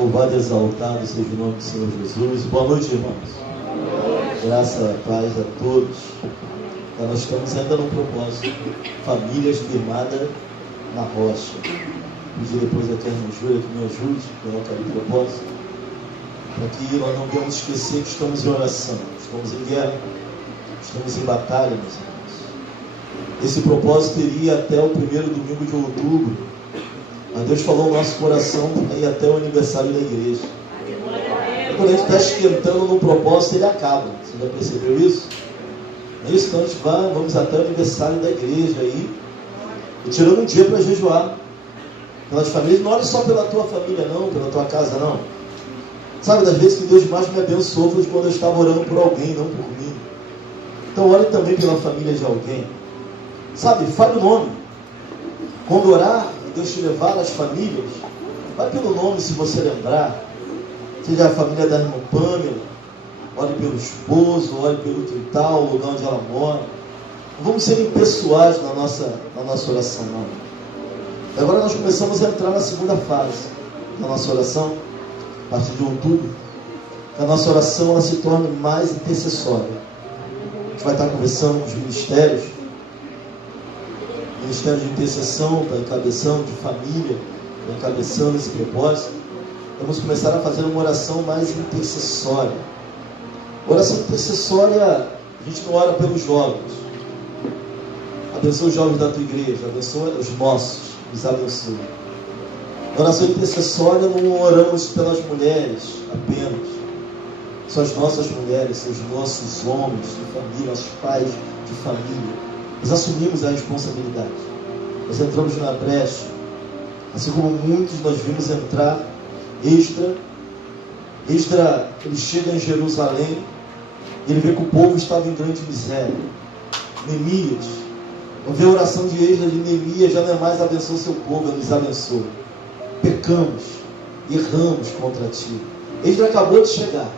Louvado e exaltado seja o nome do Senhor Jesus. Boa noite, irmãos. Graça, paz a todos. Nós estamos ainda no propósito. Famílias firmadas na rocha. Pedir depois a Eterna Júlia que me ajude a colocar o propósito. Para que nós não venhamos esquecer que estamos em oração. Estamos em guerra. Estamos em batalha, meus irmãos. Esse propósito iria até o primeiro domingo de outubro. Mas Deus falou no nosso coração para ir até o aniversário da igreja. E quando a gente está esquentando no propósito, ele acaba. Você já percebeu isso? É isso, então a gente vamos até o aniversário da igreja aí, e tirando um dia para jejuar. Pelas famílias, não olhe só pela tua família não, pela tua casa não. Sabe, das vezes que Deus mais me abençoou foi quando eu estava orando por alguém, não por mim. Então olhe também pela família de alguém. Sabe, fale o nome. Quando orar, Deus te levar às famílias, vai pelo nome se você lembrar. Seja a família da irmã Pâmela, ore pelo esposo, ore pelo quintal, o lugar onde ela mora. Não vamos ser impessoais na nossa oração, não. E agora nós começamos a entrar na segunda fase da nossa oração, a partir de outubro. Que a nossa oração ela se torne mais intercessória. A gente vai estar conversando com os ministérios. Ministério de intercessão, está encabeçando, de família, está encabeçando esse propósito. Vamos começar a fazer uma oração mais intercessória. Oração intercessória, a gente não ora pelos jovens. Abençoa os jovens da tua igreja, abençoa os nossos, nos abençoa. Oração intercessória não oramos pelas mulheres apenas. São as nossas mulheres, são os nossos homens de família, os pais de família. Nós assumimos a responsabilidade. Nós entramos na brecha. Assim como muitos nós vimos entrar. Esdras, ele chega em Jerusalém. Ele vê que o povo estava em grande miséria. Neemias. Não vê a oração de Esdras de Neemias. Já não é mais abençoa o seu povo, ele nos abençoa. Pecamos. Erramos contra ti. Esdras acabou de chegar.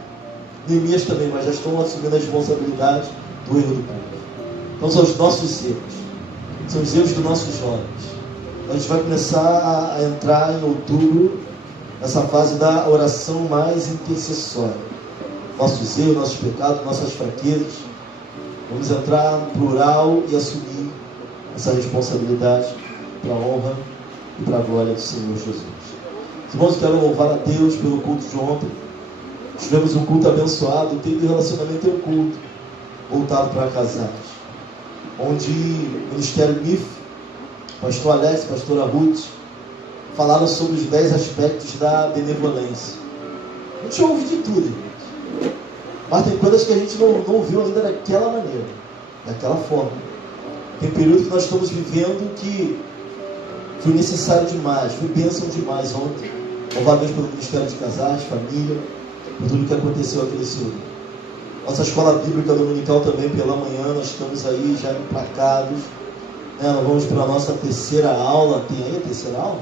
Neemias também, mas já estão assumindo a responsabilidade do erro do povo. Então são os nossos erros. São os erros dos nossos jovens. A gente vai começar a entrar em outubro nessa fase da oração mais intercessória. Nossos erros, nossos pecados, nossas fraquezas. Vamos entrar no plural e assumir essa responsabilidade para a honra e para a glória do Senhor Jesus. Irmãos, quero louvar a Deus pelo culto de ontem. Tivemos um culto abençoado. O tempo de relacionamento é um culto voltado para casais, onde o Ministério MIF, pastor Alex, pastora Ruth, falaram sobre os 10 aspectos da benevolência. A gente ouve de tudo, irmãos. Mas tem coisas que a gente não ouviu ainda daquela maneira, daquela forma. Tem período que nós estamos vivendo que foi necessário demais, foi bênção demais ontem. Louvar a Deus pelo Ministério de Casais, família, por tudo que aconteceu aqui nesse ano. Nossa escola bíblica dominical também pela manhã, nós estamos aí já emplacados. Nós vamos para a nossa terceira aula. Tem aí a terceira aula?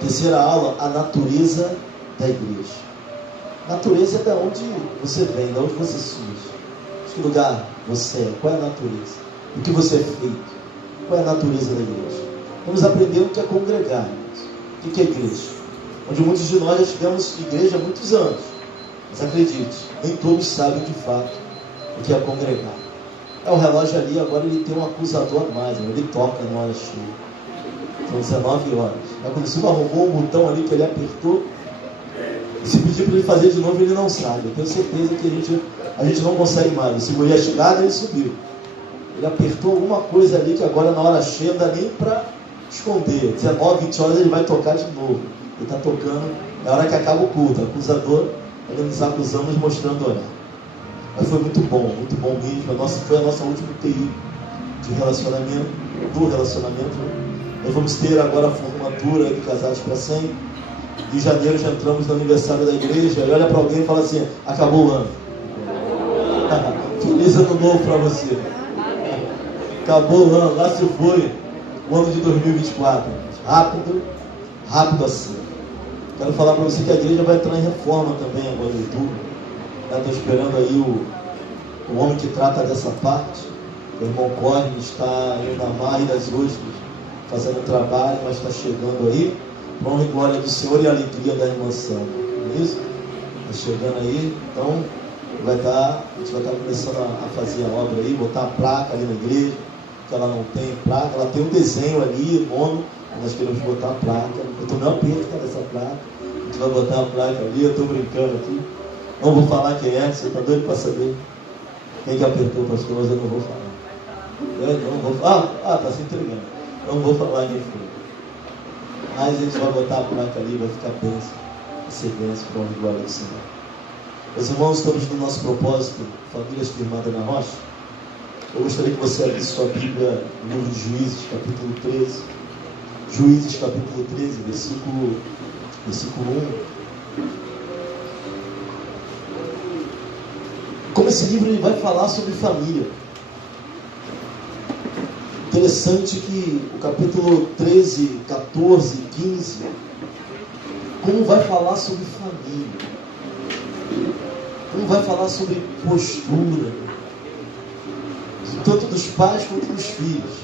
Terceira aula, a natureza da igreja. Natureza é da onde você vem, da onde você surge. De que lugar você é, qual é a natureza? O que você é feito? Qual é a natureza da igreja? Vamos aprender o que é congregar, irmãos. O que é igreja? Onde muitos de nós já tivemos igreja há muitos anos. Mas acredite, nem todos sabem de fato o que é congregar. O relógio ali, agora ele tem um acusador a mais, ele toca na hora cheia. São 19 horas. Mas quando você arrumou um botão ali que ele apertou, e se pedir para ele fazer de novo, ele não sabe. Eu tenho certeza que a gente não consegue mais. Eu segurei a escada e ele subiu. Ele apertou alguma coisa ali que agora na hora cheia não dá nem para esconder. 19, 20 horas ele vai tocar de novo. Ele está tocando, é a hora que acaba o culto. O acusador, ele nos acusamos mostrando o horário. Mas foi muito bom mesmo. Foi a nossa última TI de relacionamento, do relacionamento. Nós vamos ter agora a formatura de Casados para Sempre. Em janeiro já entramos no aniversário da igreja. E olha para alguém e fala assim: acabou o ano. Feliz ano novo para você. Acabou o ano, lá se foi o ano de 2024. Rápido assim. Quero falar para você que a igreja vai entrar em reforma também agora em outubro. Estou esperando aí o homem que trata dessa parte. O irmão Corne está indo na Mar das Ostras fazendo trabalho, mas está chegando aí. para honra e glória do Senhor e a alegria da emoção. Não é isso? Está chegando aí, então a gente vai estar começando a fazer a obra aí, botar a placa ali na igreja, que ela não tem placa, ela tem um desenho ali, nome, nós queremos botar a placa. Eu estou não aperto dessa placa, a gente vai botar a placa ali, eu estou brincando aqui. Não vou falar quem é, você está doido para saber quem que apertou, pastor, mas eu não vou falar. Eu não vou falar. Está se entregando. Eu não vou falar quem foi. Mas a gente vai botar a placa ali, vai ficar bênção, excelência, para a honra e glória do Senhor. Meus irmãos, estamos no nosso propósito, Famílias Firmadas na Rocha. Eu gostaria que você abrisse sua Bíblia no livro de Juízes, capítulo 13. Juízes, capítulo 13, versículo 1. Como esse livro ele vai falar sobre família. Interessante que o capítulo 13, 14, 15, como vai falar sobre família. Como vai falar sobre postura, tanto dos pais quanto dos filhos.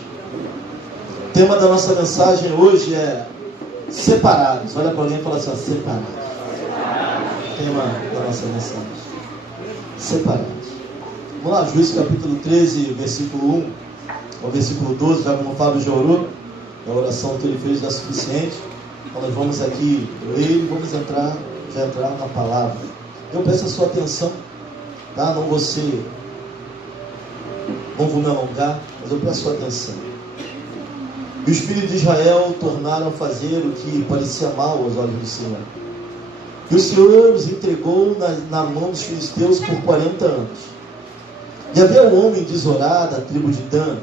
O tema da nossa mensagem hoje é separados. Olha para alguém e fala assim, separados. O tema da nossa mensagem. Separados. Vamos lá, Juízes capítulo 13, versículo 1 ao versículo 12, já como o Fábio já orou, a oração que ele fez é suficiente. Então nós vamos aqui ler e vamos entrar na palavra. Eu peço a sua atenção, tá? Não vou me alongar, mas eu peço a sua atenção. E os filhos de Israel tornaram a fazer o que parecia mal aos olhos do Senhor. E o Senhor os entregou na mão dos filisteus por 40 anos. E havia um homem de Zorá, da tribo de Dan,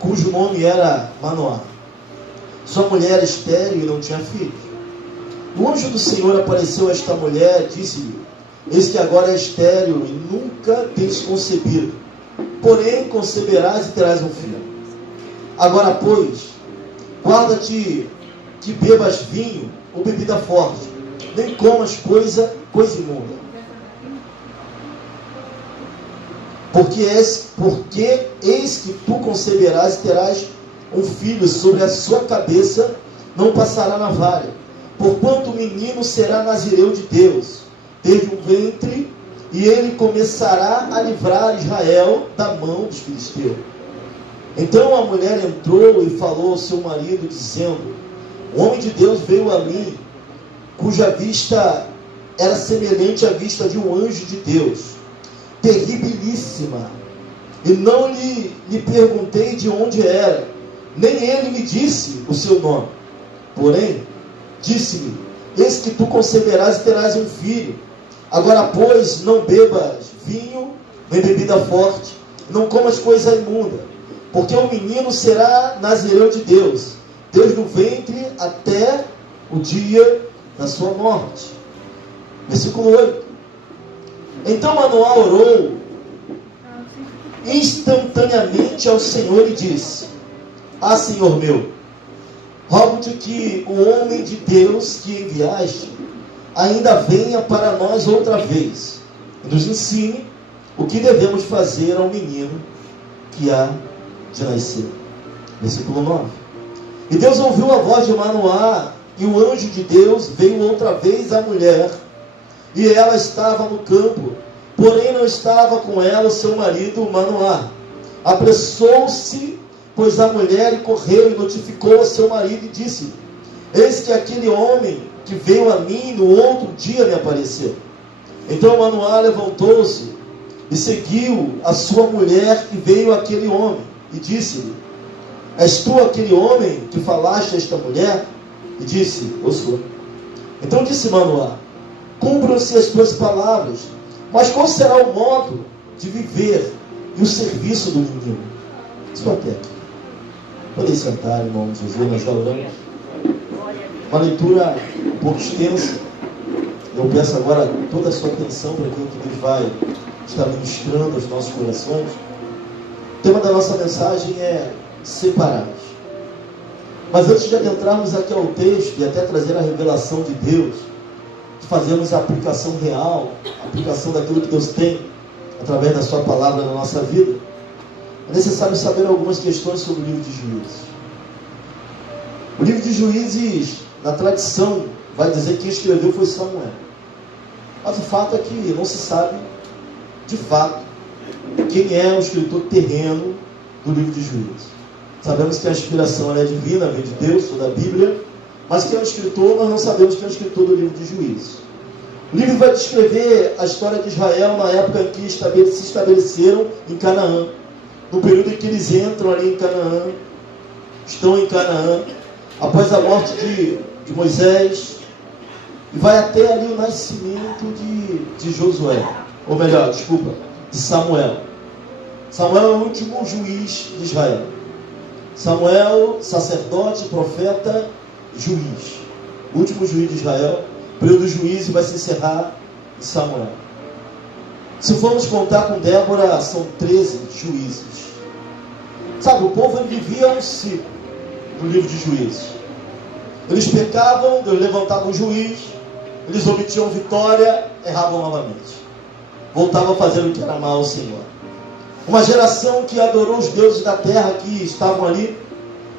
cujo nome era Manoá. Sua mulher era estéril e não tinha filhos. O anjo do Senhor apareceu a esta mulher e disse-lhe: eis que agora é estéril e nunca tens concebido, porém conceberás e terás um filho. Agora, pois, guarda-te que bebas vinho ou bebida forte, nem comas coisa imunda. Porque eis que tu conceberás e terás um filho, sobre a sua cabeça não passará navalha, porquanto o menino será nazireu de Deus, desde o ventre, e ele começará a livrar Israel da mão dos filisteus. Então a mulher entrou e falou ao seu marido, dizendo: o homem de Deus veio a mim, cuja vista era semelhante à vista de um anjo de Deus, terribilíssima, e não lhe perguntei de onde era, nem ele me disse o seu nome. Porém, disse-me: eis que tu conceberás e terás um filho. Agora, pois, não bebas vinho, nem bebida forte, não comas coisa imunda, porque o menino será nazireu de Deus, desde o ventre até o dia da sua morte. Versículo 8. Então Manoá orou instantaneamente ao Senhor e disse: Senhor meu, rogo-te que o homem de Deus que enviaste ainda venha para nós outra vez e nos ensine o que devemos fazer ao menino que há de nascer. Versículo 9. E Deus ouviu a voz de Manoá, e o anjo de Deus veio outra vez à mulher, e ela estava no campo, porém não estava com ela o seu marido Manoá. Apressou-se, pois, a mulher, e correu e notificou a seu marido e disse: eis que aquele homem que veio a mim no outro dia me apareceu. Então Manoá levantou-se e seguiu a sua mulher, e veio aquele homem e disse-lhe: és tu aquele homem que falaste a esta mulher? E disse: eu sou. Então disse Manoá: cumpram-se as tuas palavras, mas qual será o modo de viver e o serviço do menino? Estou até aqui. Podem sentar, irmão de Jesus, nós já oramos. Uma leitura um pouco extensa. Eu peço agora toda a sua atenção para aquilo que Deus vai estar ministrando aos nossos corações. O tema da nossa mensagem é separados. Mas antes de adentrarmos aqui ao texto e até trazer a revelação de Deus, fazermos a aplicação real, a aplicação daquilo que Deus tem através da sua palavra na nossa vida, é necessário saber algumas questões sobre o livro de Juízes. O livro de Juízes na tradição, vai dizer que quem escreveu foi Samuel. Mas o fato é que não se sabe, de fato, quem é o escritor terreno do livro de Juízes. Sabemos que a inspiração é divina, vem de Deus, ou da Bíblia, mas quem é o escritor, nós não sabemos quem é o escritor do livro de Juízes. O livro vai descrever a história de Israel na época em que se estabeleceram em Canaã. No período em que eles entram ali em Canaã, estão em Canaã, após a morte de Moisés, e vai até ali o nascimento de Josué, ou melhor, desculpa, de Samuel. Samuel é o último juiz de Israel. Samuel, sacerdote, profeta, juiz. O último juiz de Israel. O período do juízo vai se encerrar em Samuel. Se formos contar com Débora, são 13 juízes. Sabe, o povo ele vivia um ciclo no livro de Juízes. Eles pecavam, Deus levantava um juiz, eles obtinham vitória, erravam novamente. Voltavam a fazer o que era mal ao Senhor. Uma geração que adorou os deuses da terra que estavam ali,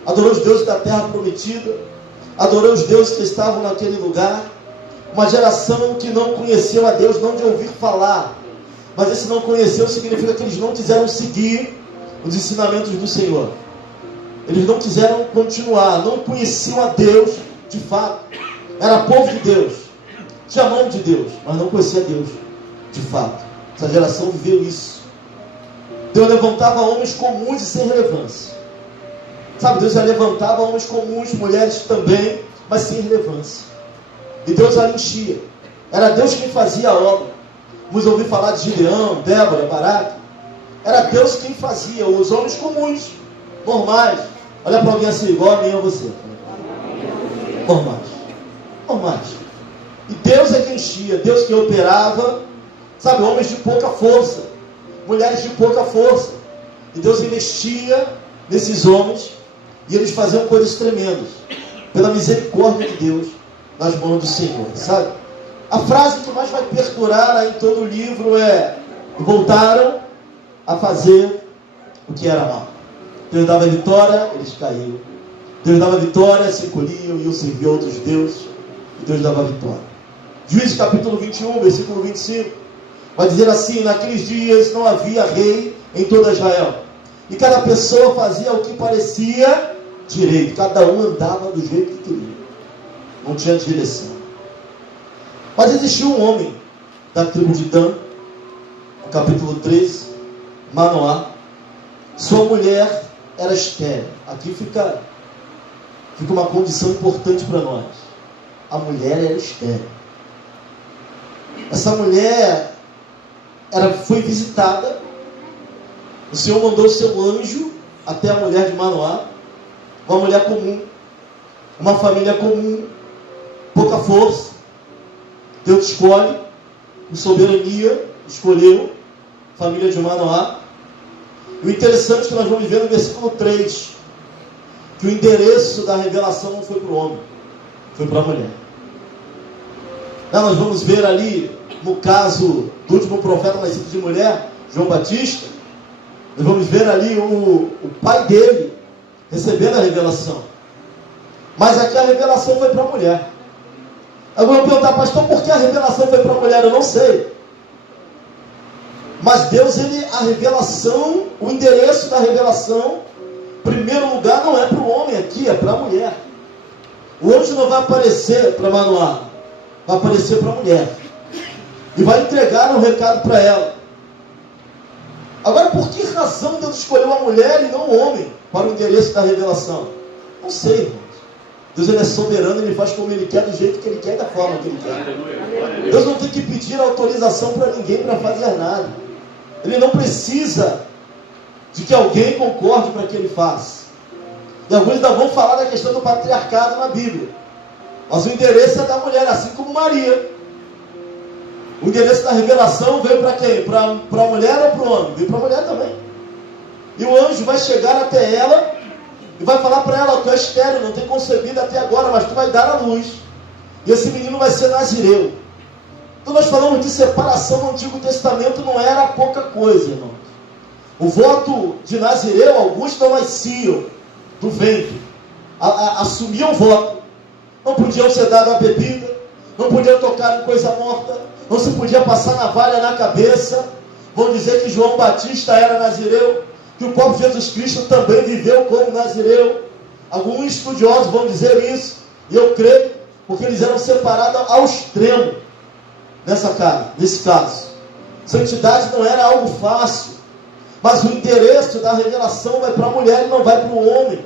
adorou os deuses da terra prometida, adorou os deuses que estavam naquele lugar. Uma geração que não conheceu a Deus, não de ouvir falar, mas esse não conheceu significa que eles não quiseram seguir os ensinamentos do Senhor. Eles não quiseram continuar, não conheciam a Deus de fato. Era povo de Deus, tinha nome de Deus, mas não conhecia Deus de fato. Essa geração viveu isso. Deus levantava homens comuns e sem relevância. Sabe, Deus já levantava homens comuns, mulheres também, mas sem relevância. E Deus a enchia. Era Deus quem fazia a obra. Vamos ouvir falar de Gideão, Débora, Baraque. Era Deus quem fazia. Os homens comuns, normais. Olha para alguém assim, igual a mim ou você. Normais. Normais. E Deus é quem enchia. Deus que operava. Sabe, homens de pouca força. Mulheres de pouca força. E Deus investia nesses homens. E eles faziam coisas tremendas. Pela misericórdia de Deus. Nas mãos do Senhor, sabe? A frase que mais vai perdurar aí em todo o livro é: voltaram a fazer o que era mal. Deus dava vitória, eles caíram. Deus dava vitória, se encolhiam, iam servir outros deuses, e Deus dava vitória. Juízes capítulo 21, versículo 25, vai dizer assim: naqueles dias não havia rei em toda Israel, e cada pessoa fazia o que parecia direito, cada um andava do jeito que queria. Não tinha direção. Mas existiu um homem da tribo de Dan, no capítulo 13, Manoá. Sua mulher era estéril. Aqui fica uma condição importante para nós. A mulher era estéril. Essa mulher foi visitada. O Senhor mandou seu anjo até a mulher de Manoá. Uma mulher comum, uma família comum, pouca força. Deus escolhe, com soberania, escolheu a família de Manoá. E o interessante é que nós vamos ver no versículo 3, que o endereço da revelação não foi para o homem, foi para a mulher. Nós vamos ver ali, no caso do último profeta nascido de mulher, João Batista, nós vamos ver ali o pai dele recebendo a revelação. Mas aqui a revelação foi para a mulher. Eu vou perguntar, pastor, por que a revelação foi para a mulher? Eu não sei. Mas Deus, a revelação, o endereço da revelação, em primeiro lugar, não é para o homem aqui, é para a mulher. O anjo não vai aparecer para Manoá, vai aparecer para a mulher. E vai entregar um recado para ela. Agora, por que razão Deus escolheu a mulher e não o homem para o endereço da revelação? Não sei, irmãos. Deus é soberano, Ele faz como Ele quer, do jeito que Ele quer e da forma que Ele quer. Deus não tem que pedir autorização para ninguém para fazer nada. Ele não precisa de que alguém concorde para que Ele faça. E alguns ainda vão falar da questão do patriarcado na Bíblia. Mas o endereço é da mulher, assim como Maria. O endereço da revelação veio para quem? Para a mulher ou para o homem? Veio para a mulher também. E o anjo vai chegar até ela e vai falar para ela: tu é estéril, não tem concebido até agora, mas tu vai dar à luz. E esse menino vai ser nazireu. Então nós falamos de separação no Antigo Testamento, não era pouca coisa, irmão. O voto de nazireu, alguns não nasciam do ventre, assumiam o voto. não podiam ser dados a bebida, não podiam tocar em coisa morta, não se podia passar navalha na cabeça. Vão dizer que João Batista era nazireu, que o próprio Jesus Cristo também viveu como nazireu. Alguns estudiosos vão dizer isso, e eu creio, porque eles eram separados ao extremo nesse caso. Santidade não era algo fácil, mas o endereço da revelação vai para a mulher e não vai para o homem.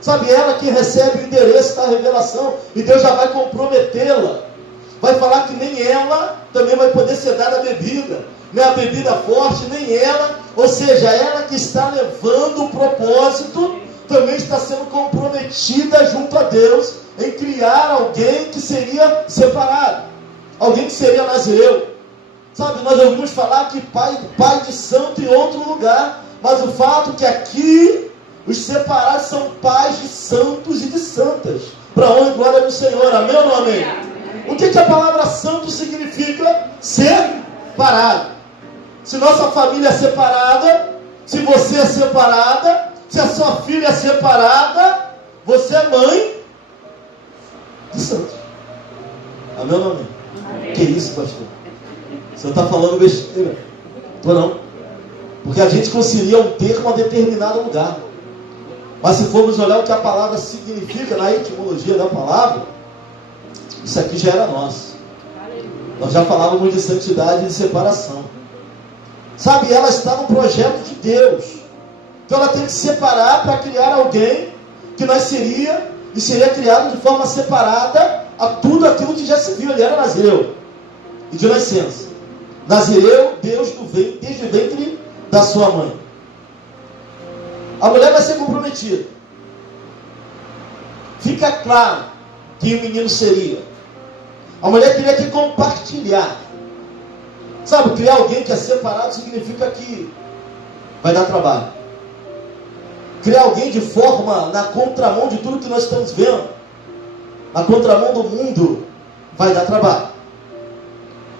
Sabe, ela que recebe o endereço da revelação, e Deus já vai comprometê-la. Vai falar que nem ela também vai poder ser dada a bebida, nem a bebida forte, nem ela. Ou seja, ela que está levando o propósito, também está sendo comprometida junto a Deus, em criar alguém que seria separado, alguém que seria nazireu. Sabe, nós ouvimos falar que pai de santo em outro lugar, mas o fato é que aqui, os separados são pais de santos e de santas, para honra e glória do Senhor. Amém ou não amém? O que a palavra santo significa? Separado. Se nossa família é separada, se você é separada, se a sua filha é separada, você é mãe de santos. Amém ou não amém? Amém. Que isso, pastor? Você não está falando besteira? Ou não? Porque a gente concilia um termo a determinado lugar. Mas se formos olhar o que a palavra significa, na etimologia da palavra, isso aqui já era nosso. Nós já falávamos de santidade e de separação. Sabe, ela está no projeto de Deus. Então ela tem que separar para criar alguém que nasceria e seria criado de forma separada a tudo aquilo que já se viu. Ele era nazireu e de nascença. Nazireu, Deus desde o ventre da sua mãe. A mulher vai ser comprometida. Fica claro que o menino seria. A mulher teria que compartilhar. Sabe, criar alguém que é separado significa que vai dar trabalho. Criar alguém de forma na contramão de tudo que nós estamos vendo, na contramão do mundo, vai dar trabalho.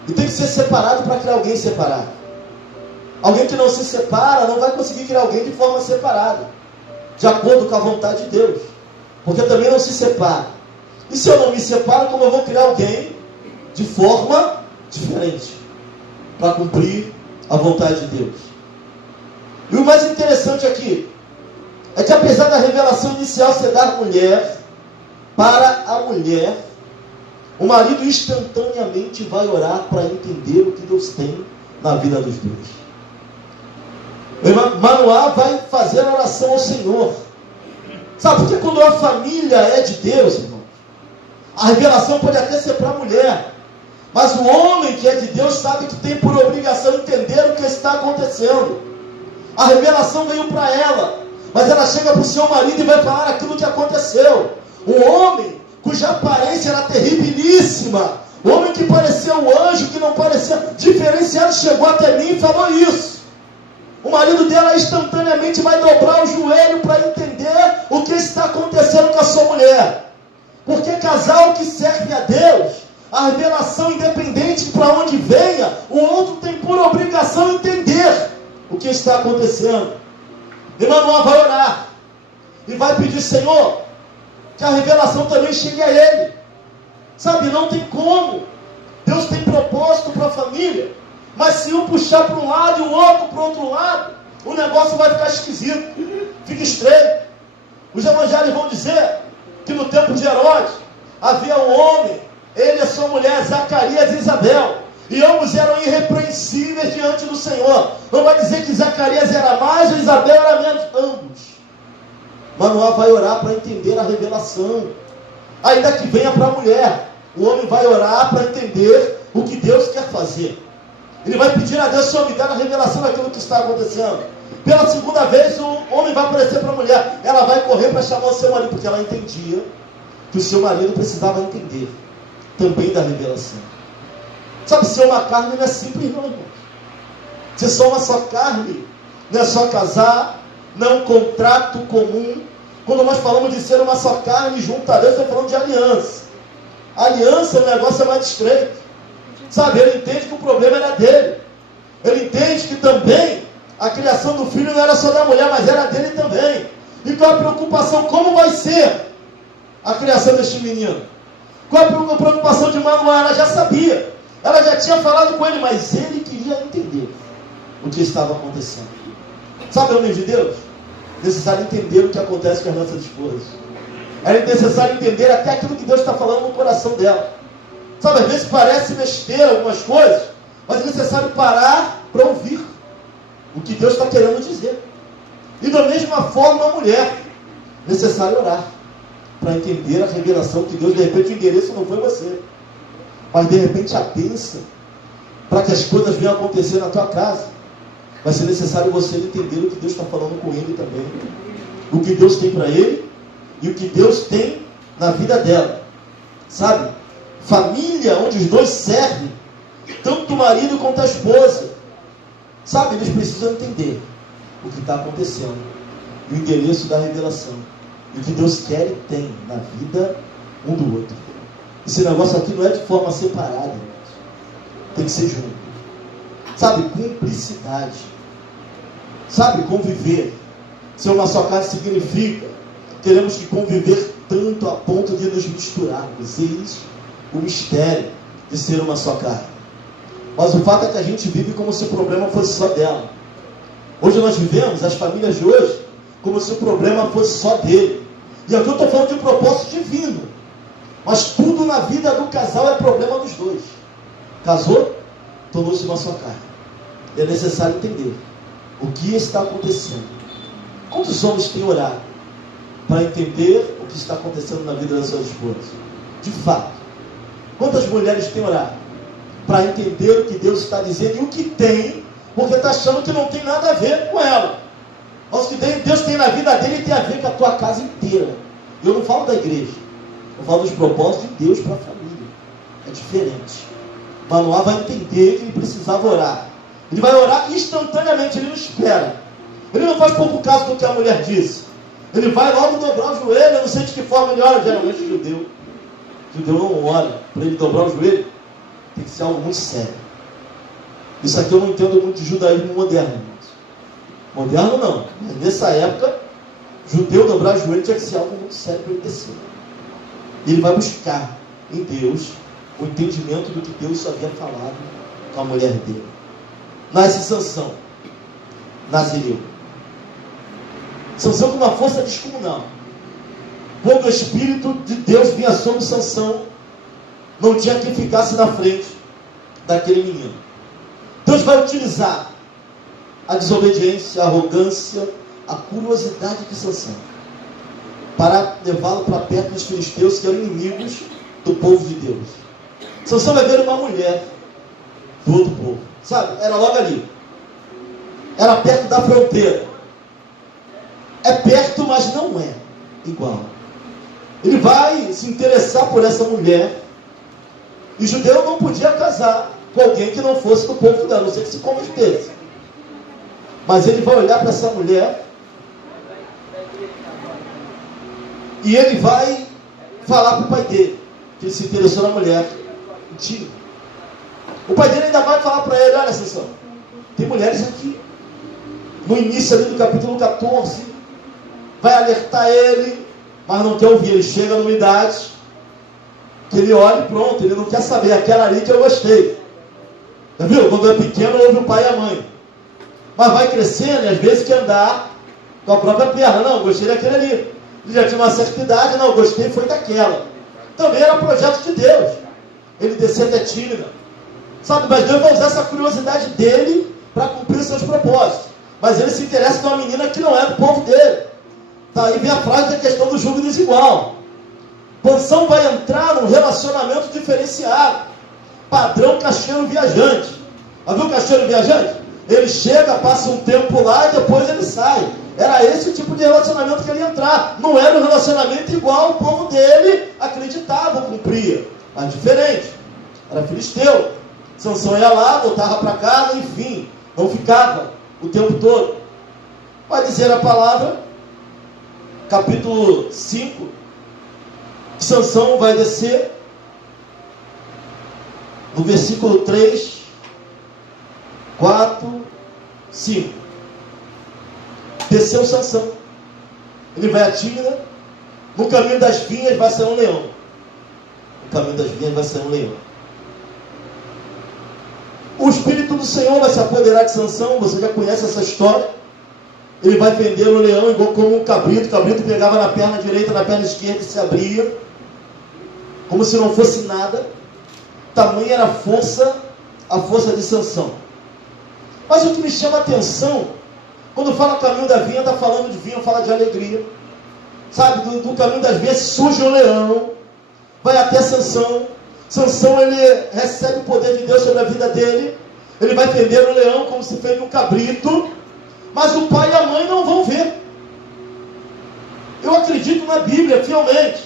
E tem que ser separado para criar alguém separado. Alguém que não se separa não vai conseguir criar alguém de forma separada, de acordo com a vontade de Deus, porque também não se separa. E se eu não me separo, como eu vou criar alguém de forma diferente, para cumprir a vontade de Deus? E o mais interessante aqui é que, apesar da revelação inicial ser da mulher para a mulher, o marido instantaneamente vai orar para entender o que Deus tem na vida dos dois. Manoá vai fazer a oração ao Senhor. Sabe, porque quando a família é de Deus, irmão, a revelação pode até ser para a mulher, mas o homem que é de Deus sabe que tem por obrigação entender o que está acontecendo. A revelação veio para ela, mas ela chega para o seu marido e vai falar aquilo que aconteceu. Um homem cuja aparência era terribilíssima, o homem que parecia um anjo, que não parecia diferenciado, chegou até mim e falou isso. O marido dela instantaneamente vai dobrar o joelho para entender o que está acontecendo com a sua mulher. Porque casal que serve a Deus, a revelação, independente para onde venha, o outro tem por obrigação entender o que está acontecendo. Manoá vai orar e vai pedir: Senhor, que a revelação também chegue a ele. Sabe, não tem como. Deus tem propósito para a família, mas se um puxar para um lado e o outro para o outro lado, o negócio vai ficar esquisito, fica estreito. Os evangelhos vão dizer que no tempo de Herodes havia um homem, ele e a sua mulher, Zacarias e Isabel, e ambos eram irrepreensíveis diante do Senhor. Não vai dizer que Zacarias era mais ou Isabel era menos, ambos. Manoá vai orar para entender a revelação, ainda que venha para a mulher. O homem vai orar para entender o que Deus quer fazer. Ele vai pedir a Deus: Senhor, me dá a revelação daquilo que está acontecendo. Pela segunda vez, o homem vai aparecer para a mulher. Ela vai correr para chamar o seu marido, porque ela entendia que o seu marido precisava entender também da revelação. Sabe, ser uma carne não é simples não, irmão. Ser só uma só carne não é só casar, não é um contrato comum. Quando nós falamos de ser uma só carne junto a Deus, estamos falando de aliança. Aliança, o negócio é mais estreito. Sabe, ele entende que o problema era dele. Ele entende que também a criação do filho não era só da mulher, mas era dele também. E qual a preocupação? Como vai ser a criação deste menino? Qual a preocupação de Manoá? Ela já sabia. Ela já tinha falado com ele, mas ele queria entender o que estava acontecendo. Sabe, homem de Deus? É necessário entender o que acontece com as nossas esposas. É necessário entender até aquilo que Deus está falando no coração dela. Sabe, às vezes parece besteira algumas coisas, mas é necessário parar para ouvir o que Deus está querendo dizer. E da mesma forma a mulher, é necessário orar para entender a revelação que Deus, de repente o endereço não foi você, mas de repente a bênção, para que as coisas venham acontecer na tua casa, vai ser necessário você entender o que Deus está falando com ele também, o que Deus tem para ele e o que Deus tem na vida dela. Sabe, família onde os dois servem, tanto o marido quanto a esposa, sabe, eles precisam entender o que está acontecendo, o endereço da revelação, e o que Deus quer e tem na vida um do outro. Esse negócio aqui não é de forma separada, irmãos. Tem que ser junto. Sabe, cumplicidade. Sabe, conviver. Ser uma só casa significa teremos que conviver tanto a ponto de nos misturarmos. Eis o mistério de ser uma só carne. Mas o fato é que a gente vive como se o problema fosse só dela. Hoje nós vivemos, as famílias de hoje, como se o problema fosse só dele. E aqui eu estou falando de um propósito divino. Mas tudo na vida do casal é problema dos dois. Casou, tornou-se uma só carne. E é necessário entender o que está acontecendo. Quantos homens têm orado para entender o que está acontecendo na vida das suas esposas? De fato. Quantas mulheres têm orado para entender o que Deus está dizendo e o que tem, porque está achando que não tem nada a ver com ela. Mas o que Deus tem na vida dele tem a ver com a tua casa inteira. Eu não falo da igreja, eu falo dos propósitos de Deus para a família. É diferente. Manoá vai entender que ele precisava orar. Ele vai orar instantaneamente, ele não espera. Ele não faz pouco caso do que a mulher disse. Ele vai logo dobrar o joelho, eu não sei de que forma ele ora. Geralmente o judeu não ora. Para ele dobrar o joelho, tem que ser algo muito sério. Isso aqui eu não entendo muito de judaísmo moderno, irmãos. Moderno não, mas nessa época, judeu dobrar o joelho tinha que ser algo muito sério para ele descer. E ele vai buscar em Deus o entendimento do que Deus havia falado com a mulher dele. Nasce Sansão, Nazireu. Sansão com uma força descomunal. Quando o Espírito de Deus vinha sobre Sansão, não tinha quem ficasse na frente daquele menino. Deus vai utilizar a desobediência, a arrogância, a curiosidade de Sansão para levá-lo para perto dos filisteus, que eram inimigos do povo de Deus. Sansão vai ver uma mulher do outro povo, sabe? Era logo ali, era perto da fronteira. É perto, mas não é igual. Ele vai se interessar por essa mulher. E judeu não podia casar com alguém que não fosse do povo dela, a não ser que se convertesse. Mas ele vai olhar para essa mulher e ele vai falar para o pai dele que ele se interessou na mulher. Mentira. O pai dele ainda vai falar para ele: olha, Sansão, tem mulheres aqui. No início ali do capítulo 14, vai alertar ele, mas não quer ouvir. Ele chega numa idade que ele olha e pronto, ele não quer saber. Aquela ali que eu gostei. Já viu? Quando é pequeno, ouve o pai e a mãe. Mas vai crescendo e às vezes quer andar com a própria perna. Não, gostei daquele ali. Ele já tinha uma certa idade. Não, gostei foi daquela. Também era projeto de Deus. Ele descer até tímida. Sabe, mas Deus vai usar essa curiosidade dele para cumprir seus propósitos. Mas ele se interessa por uma menina que não é do povo dele. Tá, aí vem a frase da questão do jugo desigual. Sansão vai entrar num relacionamento diferenciado. Padrão cacheiro viajante. Já viu o cacheiro viajante? Ele chega, passa um tempo lá e depois ele sai. Era esse o tipo de relacionamento que ele ia entrar. Não era um relacionamento igual o povo dele acreditava, cumpria. Mas diferente. Era filisteu. Sansão ia lá, voltava para casa, enfim. Não ficava o tempo todo. Vai dizer a palavra, capítulo 5, que Sansão vai descer, no versículo 3, 4, 5. Desceu Sansão. Ele vai a Tímina, no caminho das vinhas vai ser um leão. caminho das vinhas vai sair um leão. O Espírito do Senhor vai se apoderar de Sansão, você já conhece essa história. Ele vai vender o leão igual como um cabrito. O cabrito pegava na perna direita, na perna esquerda e se abria, como se não fosse nada. Tamanha era a força de Sansão. Mas o que me chama a atenção, quando fala caminho da vinha, está falando de vinho, fala de alegria. Sabe, do caminho das vinhas surge o leão, vai até Sansão. Sansão, ele recebe o poder de Deus sobre a vida dele. Ele vai vender o leão como se fez um cabrito. Mas o pai e a mãe não vão ver. Eu acredito na Bíblia fielmente,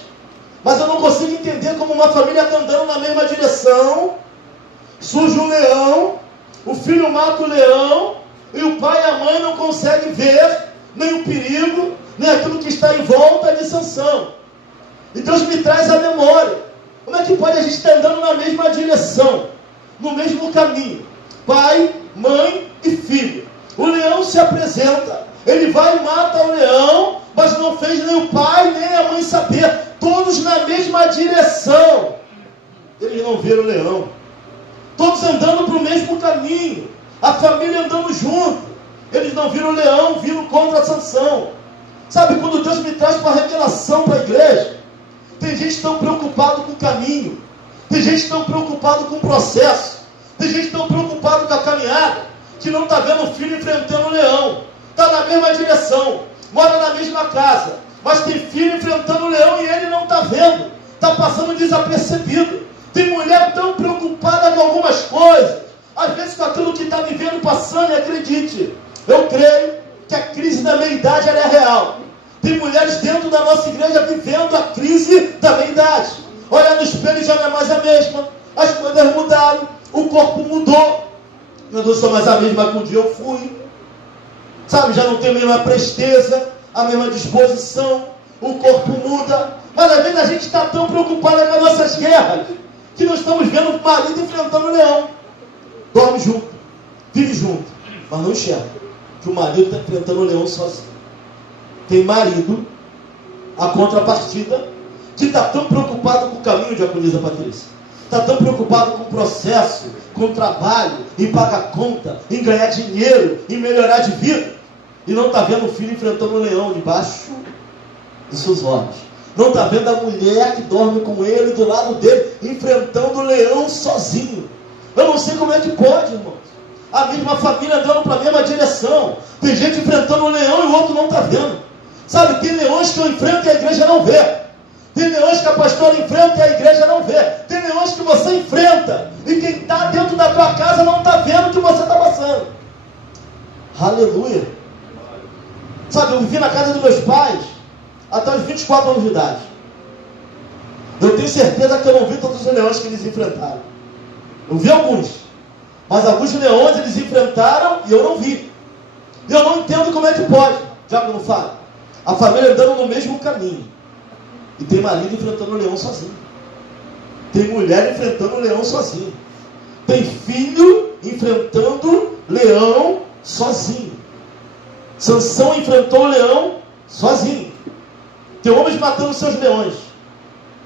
mas eu não consigo entender como uma família está andando na mesma direção. Surge um leão, o filho mata o leão, e o pai e a mãe não conseguem ver nem o perigo, nem aquilo que está em volta de Sansão. E Deus me traz a memória. Como é que pode a gente estar andando na mesma direção, no mesmo caminho? Pai, mãe e filho. O leão se apresenta, ele vai e mata o leão, mas não fez nem o pai nem a mãe saber. Todos na mesma direção. Eles não viram o leão. Todos andando para o mesmo caminho. A família andando junto. Eles não viram o leão, viram contra Sansão. Sabe, quando Deus me traz uma revelação para a igreja, tem gente tão preocupada com o caminho, tem gente tão preocupada com o processo, tem gente tão preocupada com a caminhada, que não está vendo o filho enfrentando o leão. Está na mesma direção, mora na mesma casa, mas tem filho enfrentando o leão e ele não está vendo, está passando desapercebido. Tem mulher tão preocupada com algumas coisas, às vezes com aquilo que está vivendo, passando, e acredite, eu creio que a crise da meia-idade ela é real. Tem mulheres dentro da nossa igreja vivendo a crise da meia-idade. Olha no espelho, já não é mais a mesma, as coisas mudaram, o corpo mudou. Eu não sou mais a mesma que um dia eu fui. Sabe, já não tenho a mesma presteza, a mesma disposição, o corpo muda. Mas às vezes a gente está tão preocupado com as nossas guerras, que não estamos vendo o marido enfrentando o leão. Dorme junto, vive junto, mas não enxerga que o marido está enfrentando o leão sozinho. Tem marido, a contrapartida, que está tão preocupado com o caminho, diaconisa Patrícia. Está tão preocupado com o processo, com o trabalho, em pagar conta, em ganhar dinheiro, em melhorar de vida. E não está vendo o filho enfrentando o leão debaixo dos seus olhos. Não está vendo a mulher que dorme com ele, do lado dele, enfrentando o leão sozinho. Eu não sei como é que pode, irmãos. A mesma família andando para a mesma direção. Tem gente enfrentando o leão e o outro não está vendo. Sabe, tem leões que eu enfrento e a igreja não vê. Tem leões que a pastora enfrenta e a igreja não vê. Tem leões que você enfrenta e quem está dentro da tua casa não está vendo o que você está passando. Aleluia. Sabe, eu vivi na casa dos meus pais até os 24 anos de idade. Eu tenho certeza que eu não vi todos os leões que eles enfrentaram. Eu vi alguns, mas alguns leões eles enfrentaram e eu não vi. Eu não entendo como é que pode. Já que não fala, a família andando no mesmo caminho, e tem marido enfrentando o leão sozinho, tem mulher enfrentando o leão sozinho, tem filho enfrentando leão sozinho. Sansão enfrentou o leão sozinho. Tem homens matando seus leões,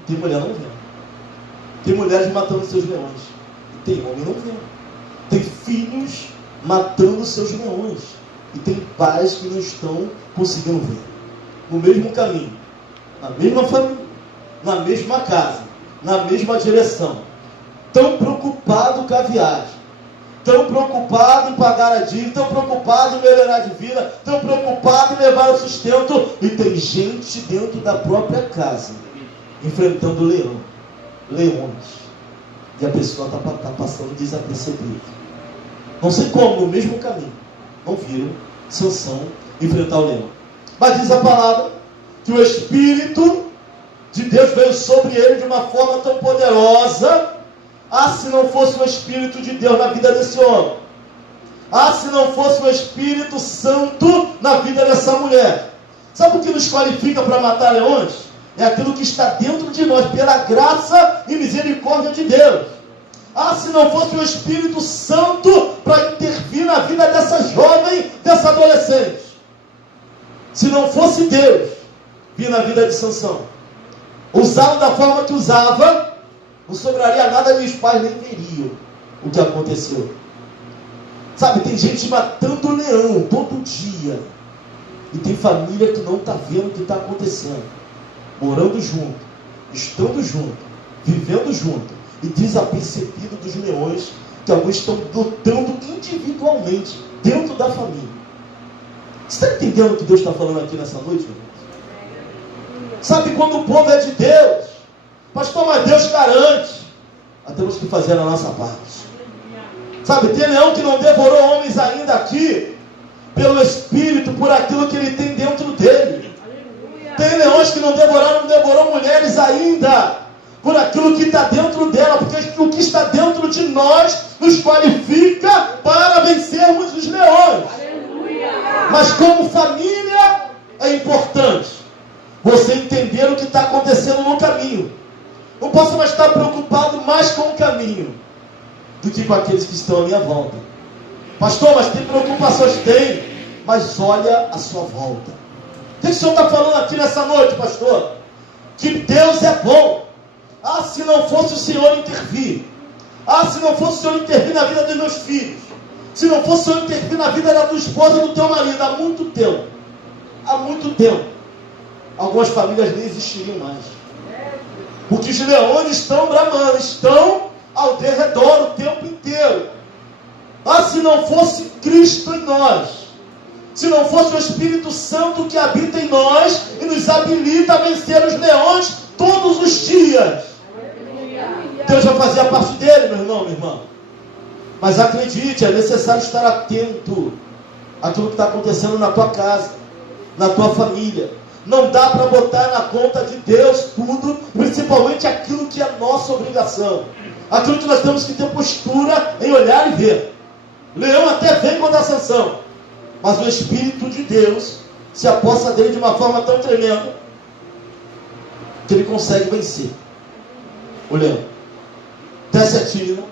tem mulher não vendo. Tem mulheres matando seus leões, e tem homem não vendo. Tem filhos matando seus leões, e tem pais que não estão conseguindo ver. No mesmo caminho, na mesma família, na mesma casa, na mesma direção, tão preocupado com a viagem, tão preocupado em pagar a dívida, tão preocupado em melhorar de vida, tão preocupado em levar o sustento, e tem gente dentro da própria casa enfrentando leões, e a pessoa está passando desapercebida. Não sei como, no mesmo caminho, não viram Sansão enfrentar o leão. Mas diz a palavra que o Espírito de Deus veio sobre ele de uma forma tão poderosa. Se não fosse o Espírito de Deus na vida desse homem, se não fosse o Espírito Santo na vida dessa mulher. Sabe o que nos qualifica para matar leões? É aquilo que está dentro de nós, pela graça e misericórdia de Deus. Se não fosse o Espírito Santo para intervir na vida dessa jovem, dessa adolescente. Se não fosse Deus vir na vida de Sansão, usá-lo da forma que usava, Não sobraria nada, meus pais nem veriam o que aconteceu. Sabe, tem gente matando leão todo dia. E tem família que não está vendo o que está acontecendo. Morando junto, estando junto, vivendo junto. E desapercebido dos leões que alguns estão lutando individualmente dentro da família. Você está entendendo o que Deus está falando aqui nessa noite, meu irmão? Sabe, quando o povo é de Deus, pastor, mas Deus garante. Nós temos que fazer a nossa parte. Sabe, tem leão que não devorou homens ainda aqui, pelo Espírito, por aquilo que ele tem dentro dele. Tem leões que não devorou mulheres ainda, por aquilo que está dentro dela, porque o que está dentro de nós nos qualifica para vencermos os leões. Mas como família, é importante você entender o que está acontecendo no caminho. Não posso mais estar preocupado mais com o caminho do que com aqueles que estão à minha volta. Pastor, mas tem preocupações? Tem, mas olha a sua volta. O que o Senhor está falando aqui nessa noite, pastor? Que Deus é bom. Ah, se não fosse o Senhor intervir. Ah, se não fosse o Senhor intervir na vida dos meus filhos. Se não fosse o Senhor intervir na vida da tua esposa, do teu marido. Há muito tempo, algumas famílias nem existiriam mais. Porque os leões estão bramando, estão ao derredor o tempo inteiro. Ah, se não fosse Cristo em nós, se não fosse o Espírito Santo que habita em nós e nos habilita a vencer os leões todos os dias, Deus já fazia parte dele, meu irmão, minha irmã. Mas acredite, é necessário estar atento àquilo que está acontecendo na tua casa, na tua família. Não dá para botar na conta de Deus tudo, principalmente aquilo que é nossa obrigação. Aquilo que nós temos que ter postura em olhar e ver. O leão até vem contra a Sansão, mas o Espírito de Deus se aposta dele de uma forma tão tremenda que ele consegue vencer o leão. Desce a Tímina,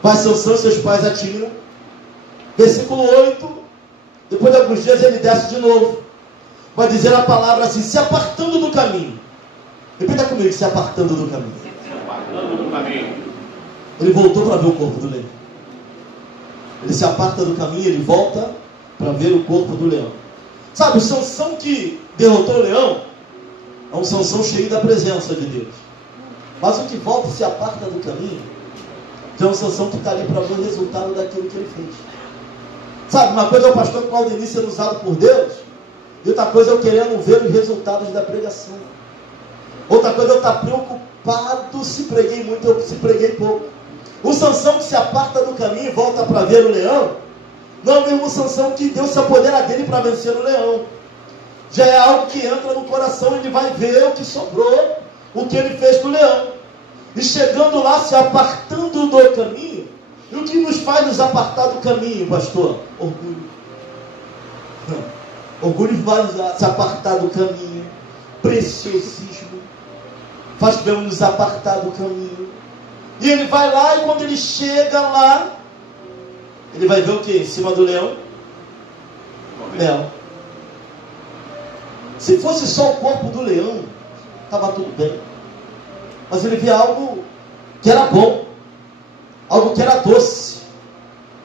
vai Sansão e seus pais a Tímina. Versículo 8, depois de alguns dias ele desce de novo. Vai dizer a palavra assim, se apartando do caminho. Repita comigo, se apartando do caminho. Se apartando do caminho. Ele voltou para ver o corpo do leão. Ele se aparta do caminho, ele volta para ver o corpo do leão. Sabe, o Sansão que derrotou o leão é um Sansão cheio da presença de Deus. Mas o que volta e se aparta do caminho é um Sansão que está ali para ver o resultado daquilo que ele fez. Sabe, uma coisa é o pastor Claudemir sendo usado por Deus, e outra coisa é eu querendo ver os resultados da pregação. Outra coisa é eu estar preocupado se preguei muito ou se preguei pouco. O Sansão que se aparta do caminho e volta para ver o leão, não é o mesmo Sansão que Deus se apodera dele para vencer o leão. Já é algo que entra no coração, ele vai ver o que sobrou, o que ele fez com o leão. E chegando lá, se apartando do caminho. E o que nos faz nos apartar do caminho, pastor? Orgulho. Orgulho vai se apartar do caminho. Preciosismo faz nos apartar do caminho. E ele vai lá, e quando ele chega lá, ele vai ver o que? Em cima do leão? Mel. Se fosse só o corpo do leão, estava tudo bem. Mas ele vê algo que era bom, algo que era doce.